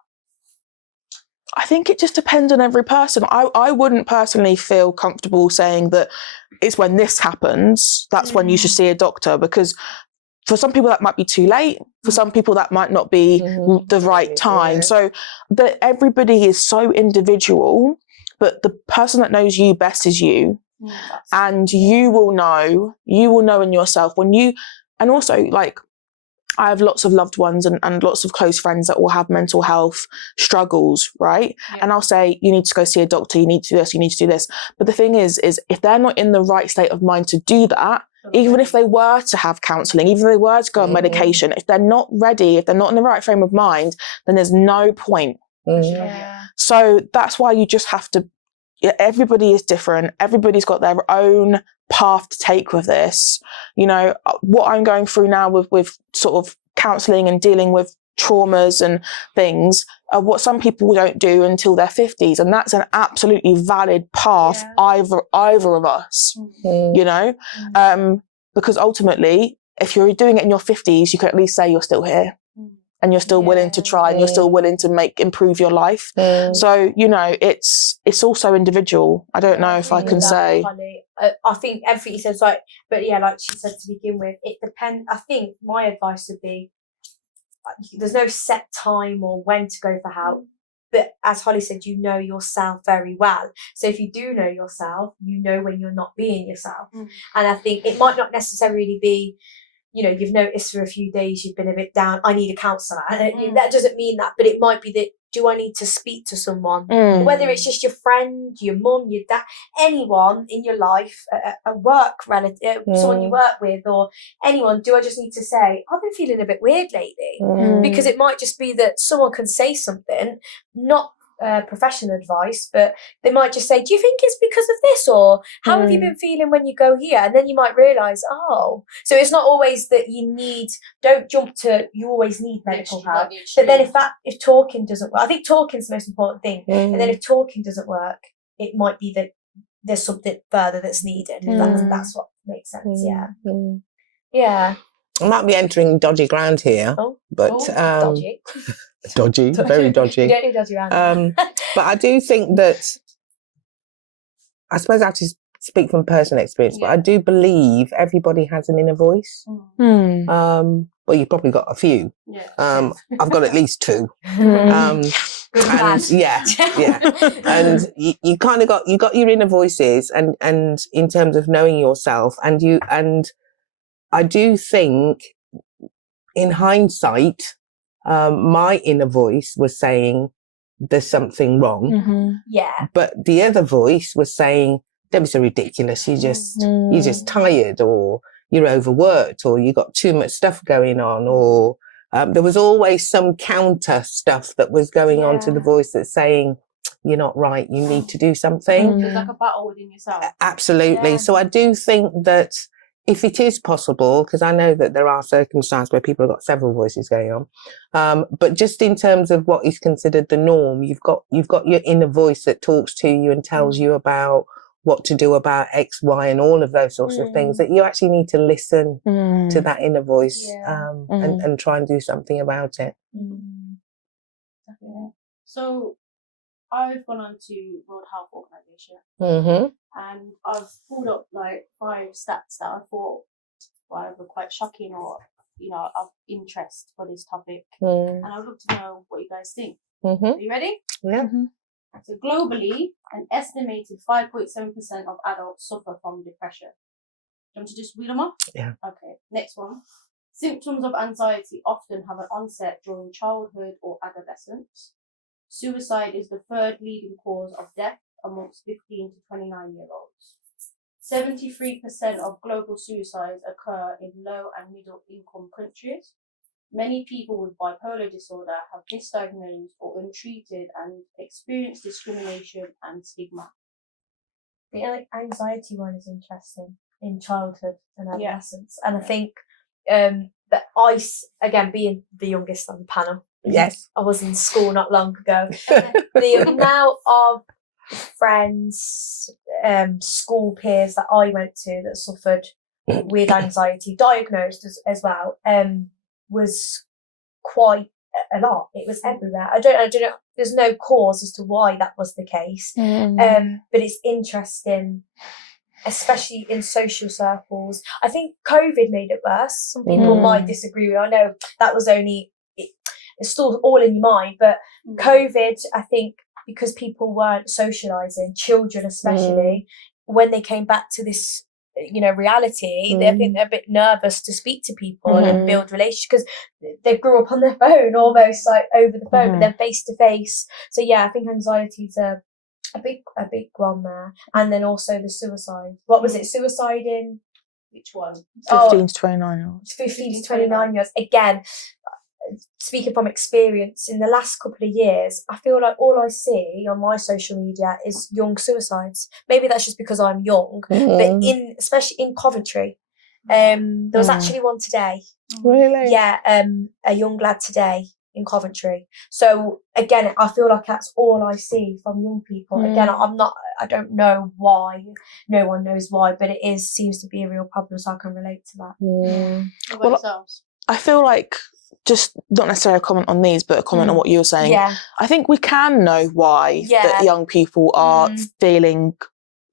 I think it just depends on every person. I wouldn't personally feel comfortable saying that it's when this happens, that's when you should see a doctor, because for some people that might be too late. For some people that might not be the right time. So that everybody is so individual, but the person that knows you best is you. And you will know in yourself and also, like, I have lots of loved ones and lots of close friends that will have mental health struggles, right? Yeah. And I'll say, you need to go see a doctor, you need to do this, you need to do this. But the thing is if they're not in the right state of mind to do that, even if they were to have counselling, even if they were to go on medication, if they're not ready, if they're not in the right frame of mind, then there's no point. So that's why you just have to, everybody is different. Everybody's got their own path to take with this. What I'm going through now with sort of counselling and dealing with traumas and things are what some people don't do until their 50s, and that's an absolutely valid path, either of us, because ultimately if you're doing it in your 50s, you can at least say you're still here and you're still willing to try and you're still willing to improve your life. So it's also individual. I don't know if I can say. I think everything says like she said to begin with, it depends. I think my advice would be, there's no set time or when to go for help, but as Holly said, you know yourself very well. So if you do know yourself, you know when you're not being yourself. And I think it might not necessarily be you know, you've noticed for a few days you've been a bit down, I need a counsellor. And that doesn't mean that, but it might be that, do I need to speak to someone? Whether it's just your friend, your mum, your dad, anyone in your life, a work relative, someone you work with, or anyone, do I just need to say, I've been feeling a bit weird lately? Because it might just be that someone can say something, not professional advice, but they might just say, do you think it's because of this, or how have you been feeling when you go here? And then you might realise, so it's not always that don't jump to you always need medical help. But then if talking doesn't work, I think talking's the most important thing. And then if talking doesn't work, it might be that there's something further that's needed. That's what makes sense. Yeah. I might be entering dodgy ground here, but dodgy. Dodgy, very dodgy. You don't do dodgy around. But I do think that, I suppose I have to speak from personal experience, but I do believe everybody has an inner voice. Well, you've probably got a few. I've got at least two. And and you kind of got your inner voices, and in terms of knowing yourself, and I do think, in hindsight, my inner voice was saying there's something wrong. But the other voice was saying, don't be so ridiculous, you're just tired, or you're overworked, or you got too much stuff going on, or there was always some counter stuff that was going on to the voice that's saying, you're not right, you need to do something. It's like a battle within yourself. Absolutely. So I do think that if it is possible, because I know that there are circumstances where people have got several voices going on, but just in terms of what is considered the norm, you've got your inner voice that talks to you and tells you about what to do about X, Y, and all of those sorts of things, that you actually need to listen to that inner voice and try and do something about it. So I've gone on to World Health Organization, and I've pulled up like 5 stats that I thought were quite shocking, or of interest for this topic, and I'd love to know what you guys think. Are you ready? Yeah. So globally, an estimated 5.7% of adults suffer from depression. Do you want to just read them off? Yeah. Okay. Next one. Symptoms of anxiety often have an onset during childhood or adolescence. Suicide is the 3rd leading cause of death amongst 15 to 29-year-olds. 73% of global suicides occur in low and middle income countries. Many people with bipolar disorder have misdiagnosed or untreated and experience discrimination and stigma. The anxiety one is interesting in childhood and adolescence. And I think that again, being the youngest on the panel, yes, I was in school not long ago. The amount of friends, school peers that I went to that suffered with anxiety, diagnosed as well, was quite a lot. It was everywhere. I don't know. There's no cause as to why that was the case. But it's interesting, especially in social circles. I think COVID made it worse. Some people might disagree with. I know that was only it's still all in your mind, but COVID, I think, because people weren't socializing, children especially, when they came back to this reality, I think they're a bit nervous to speak to people and build relationships, because they grew up on their phone, almost like over the phone, but then face to face. So yeah, I think anxiety is a big one there. And then also the suicide. What was it? Suicide in which one? 15 to 29. 15 to 29 years. Again, speaking from experience, in the last couple of years, I feel like all I see on my social media is young suicides. Maybe that's just because I'm young, but especially in Coventry, there was actually one today. Really? Yeah, a young lad today in Coventry. So again, I feel like that's all I see from young people. Again, I don't know why. No one knows why, but it seems to be a real problem. So I can relate to that. What about yourselves? I feel like, just not necessarily a comment on these, but a comment on what you were saying. Yeah. I think we can know why that young people are feeling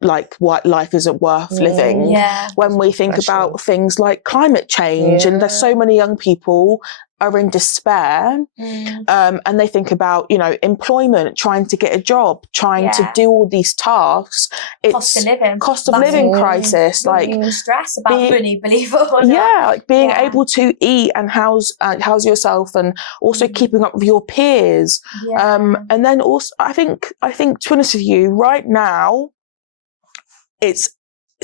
like what life isn't worth living. Yeah. When we think Pressure. about things like climate change, and there's so many young people are in despair, and they think about, you know, employment, trying to get a job, trying to do all these tasks. It's cost of living crisis, like stress about money, believe it or not. Yeah, like being able to eat and house yourself, and also keeping up with your peers. And then also, I think to be honest with you, right now, it's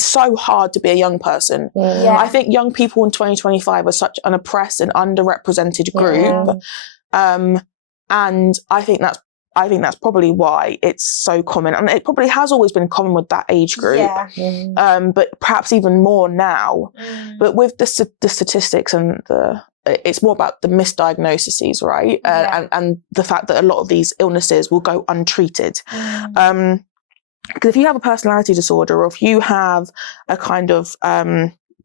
so hard to be a young person. I think young people in 2025 are such an oppressed and underrepresented group, and I think that's probably why it's so common, and it probably has always been common with that age group, but perhaps even more now. But with the statistics and it's more about the misdiagnoses, right? And the fact that a lot of these illnesses will go untreated. Because if you have a personality disorder, or if you have a kind of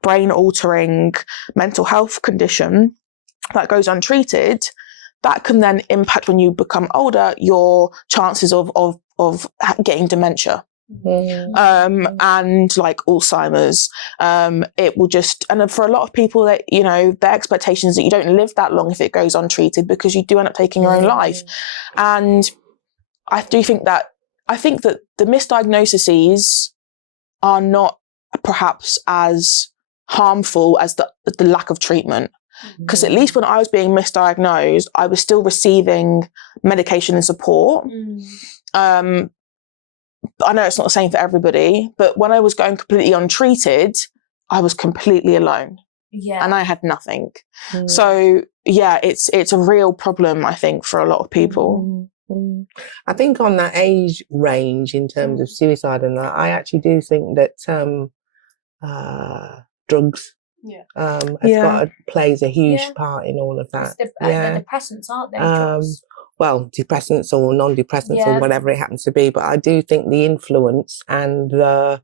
brain-altering mental health condition that goes untreated, that can then impact, when you become older, your chances of getting dementia. And like Alzheimer's. It will just, and for a lot of people, that, you know, their expectation is that you don't live that long if it goes untreated, because you do end up taking your own life. And I think that the misdiagnoses are not perhaps as harmful as the lack of treatment. Because at least when I was being misdiagnosed, I was still receiving medication and support. I know it's not the same for everybody, but when I was going completely untreated, I was completely alone. And I had nothing. So yeah, it's a real problem, I think, for a lot of people. I think on that age range, in terms of suicide and that, I actually do think that drugs plays a huge part in all of that. The depressants, aren't they? Drugs? Well, depressants or non-depressants or whatever it happens to be, but I do think the influence and the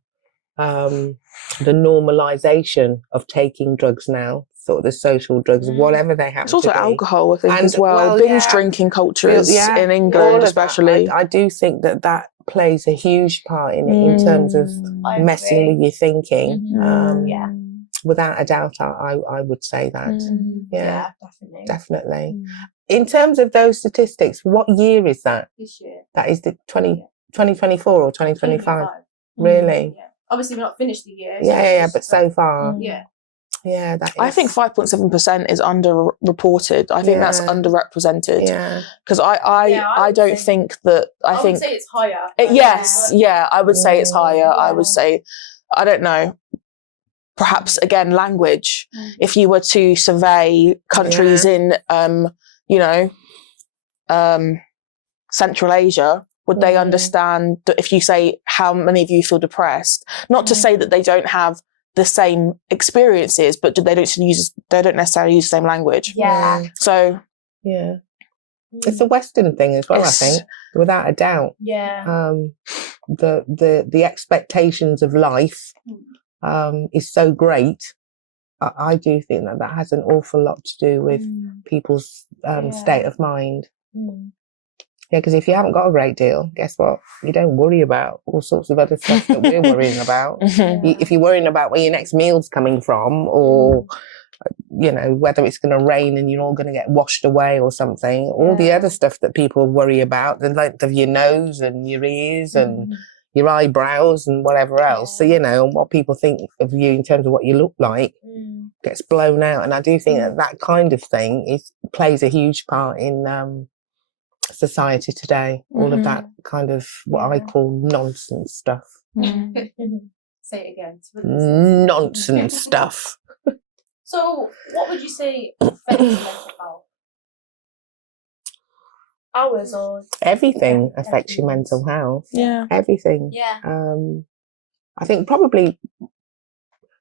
normalization of taking drugs now, sort of the social drugs, whatever they happen to be. It's also alcohol, I think, as well. Binge drinking cultures in England, especially. I do think that plays a huge part in it, in terms of messing with your thinking. Without a doubt, I would say that. Yeah, definitely. In terms of those statistics, what year is that? This year. That is the 2024 or 2025? Really? Yeah. Obviously, we're not finished the year. But so far. Yeah, that is. I think 5.7% is underreported. I think that's underrepresented. Yeah. Because I don't think that. I think would say it's higher. I would say it's higher. I would say, I don't know. Perhaps again, language. If you were to survey countries in, Central Asia, would they understand that if you say, how many of you feel depressed? Not to say that they don't have the same experiences, but they don't necessarily use the same language. So it's a Western thing as well, I think, without a doubt. The expectations of life is so great. I do think that has an awful lot to do with people's state of mind. Because if you haven't got a great deal, guess what? You don't worry about all sorts of other stuff that we're worrying about. If you're worrying about where your next meal's coming from, or whether it's going to rain and you're all going to get washed away or something, all the other stuff that people worry about, the length of your nose and your ears and your eyebrows and whatever else. So, what people think of you in terms of what you look like gets blown out. And I do think that kind of thing plays a huge part in society today. All of that kind of what I call nonsense stuff. Say it again. Nonsense stuff. So, what would you say affects mental health? Ours or everything affects your mental health. Everything. I think probably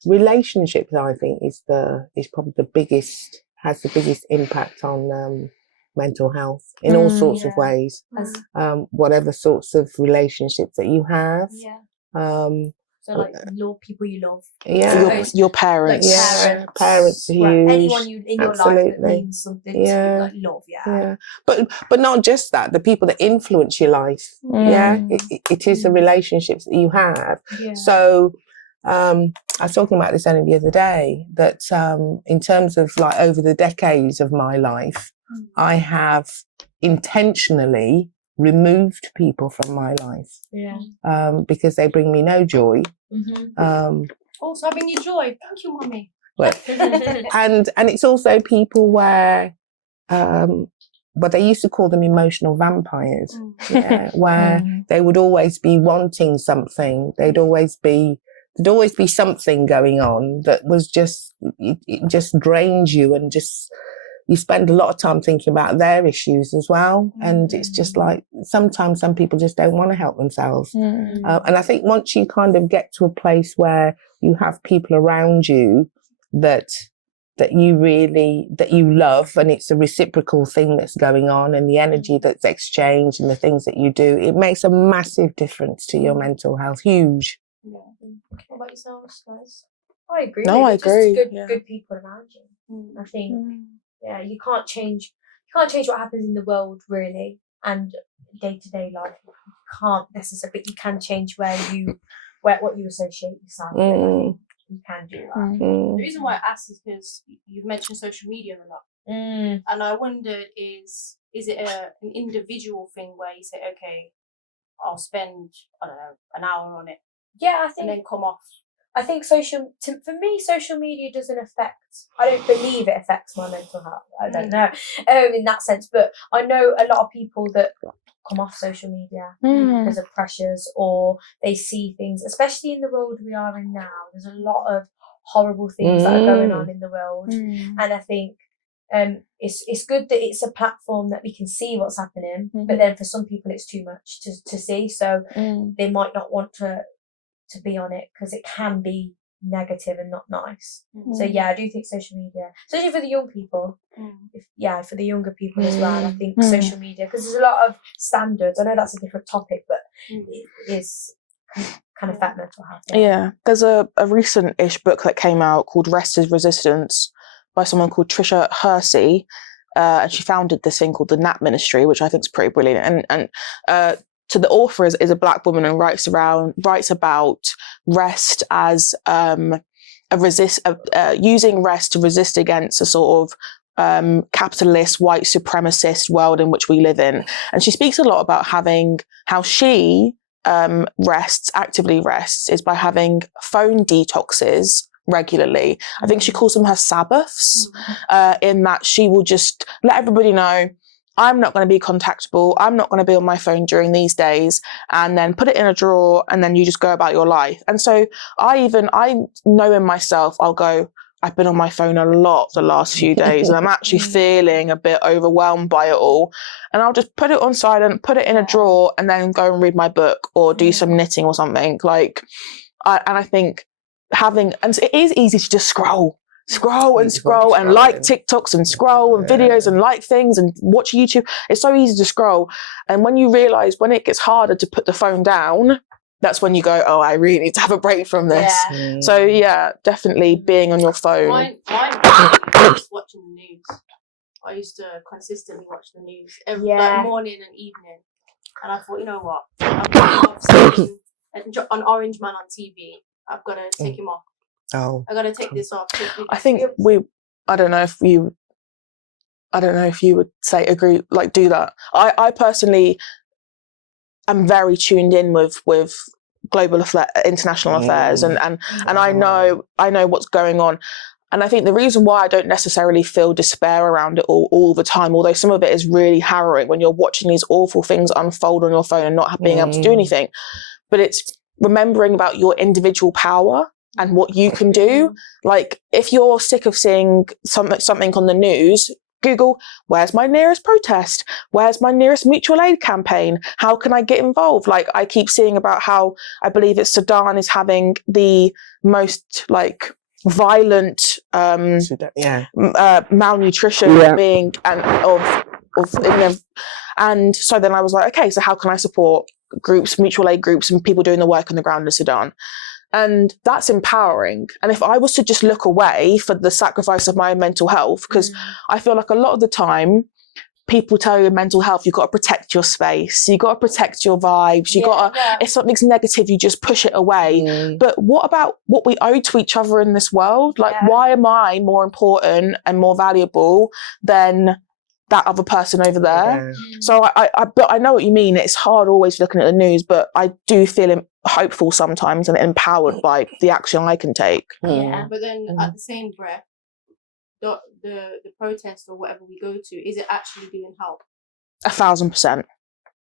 relationships, I think, is probably has the biggest impact on mental health in all sorts of ways. Whatever sorts of relationships that you have. So So like love people you love. Yeah. Your parents. Like Parents are huge. anyone you in your life that Absolutely. means something to you, like love. Yeah, but not just that. The people that influence your life. Yeah, it is the relationships that you have. Yeah. So, I was talking about this only the other day. That in terms of like over the decades of my life, I have intentionally removed people from my life. Yeah. Because they bring me no joy. Also, I bring you joy. Thank you, Mummy. But, and it's also people where they used to call them emotional vampires, where they would always be wanting something. There'd always be something going on that was just, it just drains you, and just, you spend a lot of time thinking about their issues as well. And it's just like, sometimes some people just don't want to help themselves. And I think once you kind of get to a place where you have people around you that you love, and it's a reciprocal thing that's going on, and the energy that's exchanged and the things that you do, it makes a massive difference to your mental health. Huge. Yeah. What about yourselves, guys? I agree. No, I agree. Just good people around you. I think. Yeah, you can't change what happens in the world, really, and day-to-day life. You can't necessarily, but you can change what you associate yourself with. You can do that. The reason why I asked is because you've mentioned social media a lot, and I wondered, is it an individual thing where you say, okay, I'll spend, I don't know, an hour on it, I think, and then come off? I think for me, social media doesn't affect. I don't believe it affects my mental health. I don't know, in that sense. But I know a lot of people that come off social media because of pressures, or they see things, especially in the world we are in now. There's a lot of horrible things that are going on in the world, and I think it's good that it's a platform that we can see what's happening. But then for some people, it's too much to see, so they might not want to be on it because it can be negative and not nice. So I do think social media, especially for the young people, for the younger people as well, I think social media, because there's a lot of standards. I know that's a different topic, but it is kind of affect mental health. Yeah, there's a recent-ish book that came out called Rest is Resistance by someone called Trisha Hersey, and she founded this thing called the Nap Ministry, which I think is pretty brilliant. And so the author is a black woman and writes about rest as using rest to resist against a sort of capitalist white supremacist world in which we live in. And she speaks a lot about how she actively rests is by having phone detoxes regularly. I think she calls them her Sabbaths, in that she will just let everybody know, I'm not going to be contactable, I'm not going to be on my phone during these days, and then put it in a drawer, and then you just go about your life. And so I know in myself, I'll go, I've been on my phone a lot the last few days, and I'm actually feeling a bit overwhelmed by it all. And I'll just put it on silent, put it in a drawer, and then go and read my book or do some knitting or something. I think and it is easy to just scroll and like TikToks and scroll and videos and like things and watch YouTube. It's so easy to scroll. And when you realise when it gets harder to put the phone down, that's when you go, oh, I really need to have a break from this. So definitely being on your phone. Mine was watching the news. I used to consistently watch the news every morning and evening. And I thought, you know what? I've seen an orange man on TV. I've got to take him off. Oh, I got to take this off. I think I don't know if you would say agree, like do that. I personally am very tuned in with global international affairs, and I know what's going on. And I think the reason why I don't necessarily feel despair around it all the time, although some of it is really harrowing when you're watching these awful things unfold on your phone and not being able to do anything, but it's remembering about your individual power and what you can do. Like, if you're sick of seeing something on the news, Google, where's my nearest protest? Where's my nearest mutual aid campaign? How can I get involved? Like, I keep seeing about how I believe it's Sudan is having the most violent malnutrition being and so then I was like, okay, so how can I support groups, mutual aid groups, and people doing the work on the ground in Sudan? And that's empowering. And if I was to just look away for the sacrifice of my own mental health, because I feel like a lot of the time, people tell you in mental health, you've got to protect your space, you've got to protect your vibes, if something's negative, you just push it away. But what about what we owe to each other in this world? Like, why am I more important and more valuable than that other person over there? So but I know what you mean. It's hard always looking at the news, but I do feel hopeful sometimes and empowered by the action I can take. Yeah, but then at the same breath, the protest or whatever we go to, is it actually doing help? 1,000%.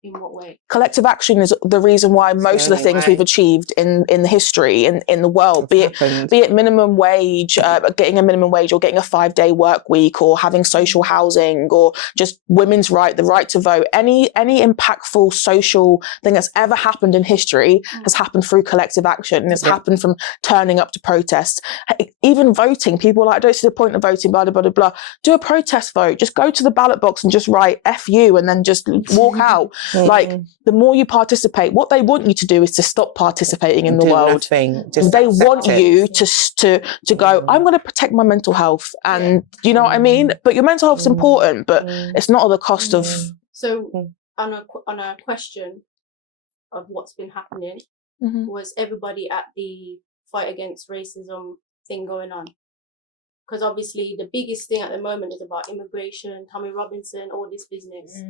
In what way? Collective action is the reason why most of the things we've achieved in the history in the world, be it minimum wage, getting a minimum wage, or getting a 5-day work week, or having social housing, or just women's right, the right to vote, any impactful social thing that's ever happened in history has happened through collective action, and it's happened from turning up to protests. Even voting, people are like, I don't see the point of voting, blah, blah, blah, blah. Do a protest vote. Just go to the ballot box and just write F you and then just walk out. Like, the more you participate, what they want you to do is to stop participating in the world. They want you to go, I'm going to protect my mental health. And you know what I mean? But your mental health's important, but it's not at the cost of... So on a question of what's been happening, was everybody at the fight against racism thing going on? Because obviously the biggest thing at the moment is about immigration, Tommy Robinson, all this business.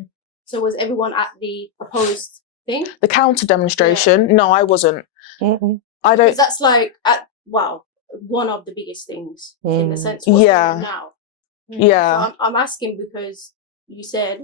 So was everyone at the opposed thing? The counter demonstration? Yeah. No, I wasn't. I don't. Because that's like, one of the biggest things in the sense what's going on now. Yeah. So I'm asking because you said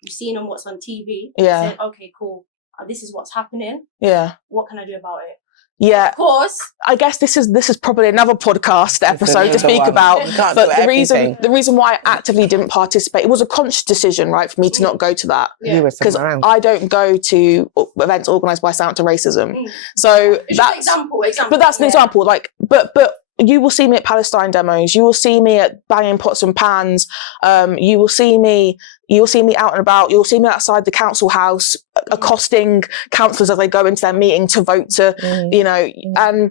you've seen on what's on TV. Yeah. You said, okay, cool. This is what's happening. Yeah. What can I do about it? Yeah, of course. I guess this is probably another podcast episode to speak about. But the reason why I actively didn't participate, it was a conscious decision, right, for me to not go to that. Because I don't go to events organised by Counter Racism. So that's example. But that's an example. Like, but you will see me at Palestine demos. You will see me at banging pots and pans. You will see me out and about. You'll see me outside the council house accosting councillors as they go into their meeting to vote to, and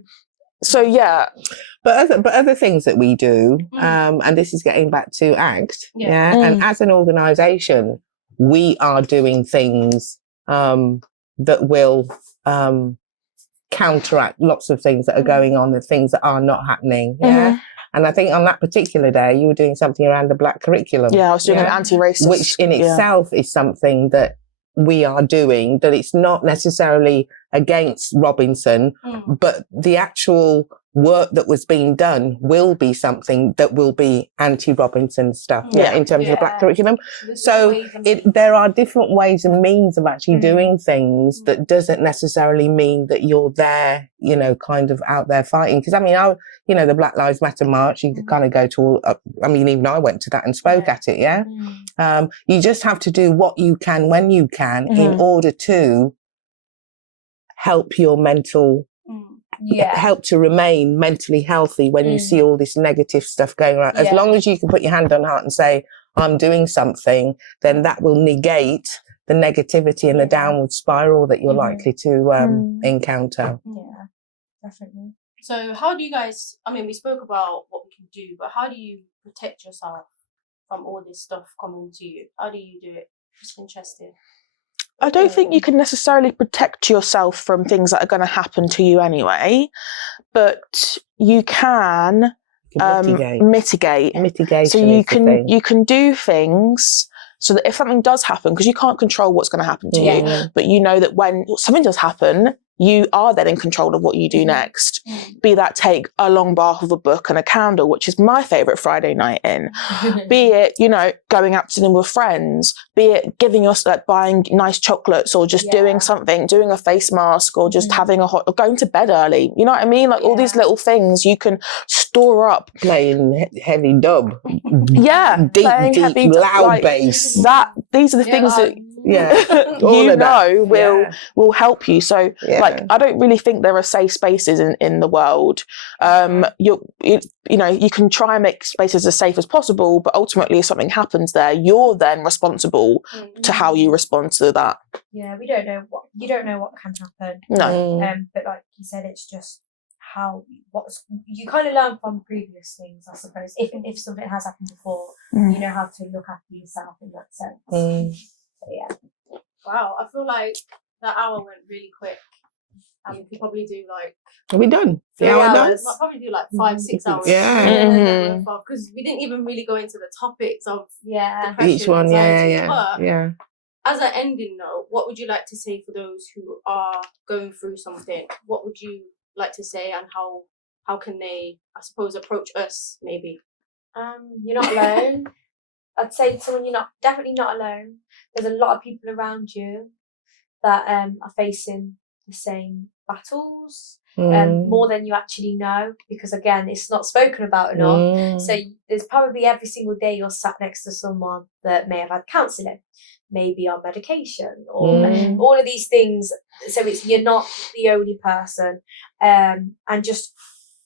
so, yeah. But other things that we do, and this is getting back to ACT, and as an organisation, we are doing things that will counteract lots of things that are going on, the things that are not happening. And I think on that particular day, you were doing something around the black curriculum. Yeah, I was doing an anti-racist. Which in itself is something that we are doing, that it's not necessarily against Robinson, but the actual work that was being done will be something that will be anti-Robinson stuff in terms of the black curriculum. So there are different ways and means of actually doing things that doesn't necessarily mean that you're there, kind of out there fighting. Because I mean, the Black Lives Matter march, you could kind of go to all, even I went to that and spoke at it, you just have to do what you can when you can in order to help your mental help to remain mentally healthy when you see all this negative stuff going around. As long as you can put your hand on heart and say, I'm doing something, then that will negate the negativity and the downward spiral that you're likely to encounter. Yeah, definitely. So how do you guys, we spoke about what we can do, but how do you protect yourself from all this stuff coming to you? How do you do it? Just interested. I don't think you can necessarily protect yourself from things that are going to happen to you anyway, but you can mitigate. Mitigation. So you can do things so that if something does happen, because you can't control what's going to happen to you, but you know that when something does happen, you are then in control of what you do next. Be that take a long bath with a book and a candle, which is my favourite Friday night in. Be it, going out to dinner with friends. Be it giving us buying nice chocolates, or just doing something, doing a face mask, or just having or going to bed early. You know what I mean? Like all these little things you can store up. Playing heavy dub. Deep, heavy loud bass. These are the things that will help you. So I don't really think there are safe spaces in the world. You can try and make spaces as safe as possible, but ultimately if something happens there, you're then responsible to how you respond to that. Yeah, you don't know what can happen. No. But like you said, it's just you kind of learn from previous things, I suppose. If something has happened before, you know how to look after yourself in that sense. So, yeah. Wow, I feel like that hour went really quick. And we could probably do like... Are we done? 3 Yeah, we're done. hours. Might probably do like 5-6 hours. Yeah. Because we didn't even really go into the topics of Yeah. depression, Each one, anxiety. yeah. As an ending note, what would you like to say for those who are going through something? What would you like to say, and how can they, I suppose, approach us maybe? You're not alone. I'd say to someone, you're definitely not alone. There's a lot of people around you that are facing the same battles, more than you actually know, because again, it's not spoken about enough. So there's probably every single day you're sat next to someone that may have had counselling, maybe on medication, or all of these things. So you're not the only person. And just,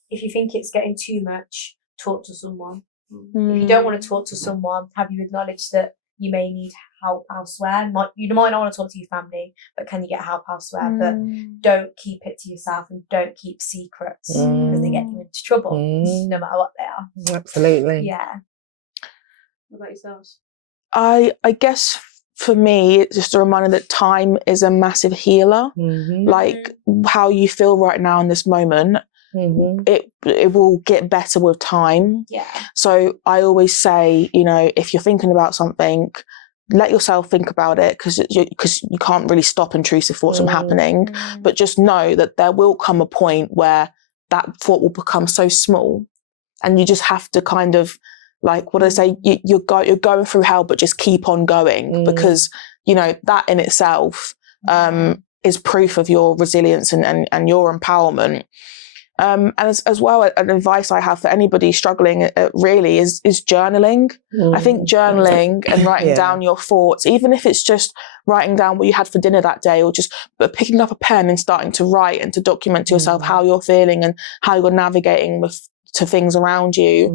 if you think it's getting too much, talk to someone. If you don't want to talk to someone, have you acknowledged that you may need help elsewhere? You might not want to talk to your family, but can you get help elsewhere? But don't keep it to yourself, and don't keep secrets, because they get you into trouble, no matter what they are. Absolutely. Yeah. What about yourselves? I guess for me, it's just a reminder that time is a massive healer. Like how you feel right now in this moment, it will get better with time. Yeah. So I always say, if you're thinking about something, let yourself think about it, because you can't really stop intrusive thoughts from happening. But just know that there will come a point where that thought will become so small, and you just have to kind of, like what I say, you're going through hell, but just keep on going, because that in itself is proof of your resilience and your empowerment. And as well, an advice I have for anybody struggling really is journaling. I think journaling and writing down your thoughts, even if it's just writing down what you had for dinner that day, or just picking up a pen and starting to write and to document to yourself how you're feeling and how you're navigating to things around you,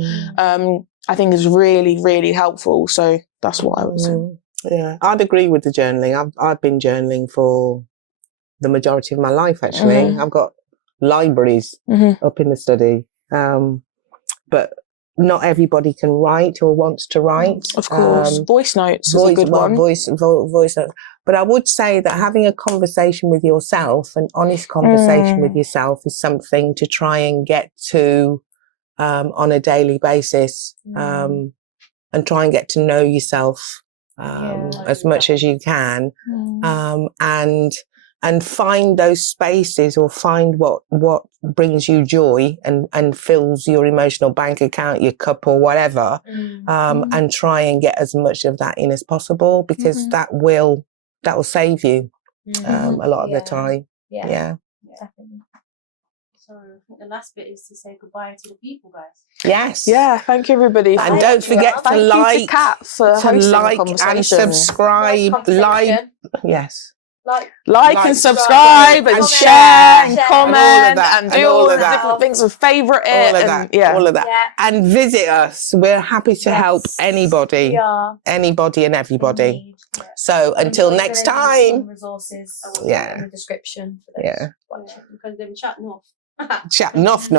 I think is really, really helpful. So that's what I would say. Yeah, I'd agree with the journaling. I've been journaling for the majority of my life, actually. I've got libraries up in the study, but not everybody can write or wants to write. Of course, voice notes is a good one. Voice notes. But I would say that having a conversation with yourself, an honest conversation with yourself, is something to try and get to on a daily basis, and try and get to know yourself as much as you can, and find those spaces, or find what brings you joy and fills your emotional bank account, your cup, or whatever, and try and get as much of that in as possible, because that will save you a lot of the time. Yeah. Definitely. So I think the last bit is to say goodbye to the people, guys. Yes. Yeah, thank you everybody. And don't forget to like, Kat for hosting the conversation. and subscribe. Yes. Like and subscribe and share and comment and do all the different things, and favourite it. All of that. And visit us. We're happy to help anybody. Anybody and everybody. So until next time. Resources in the description. Yeah. Because them chat Nuff. Chat Nuff.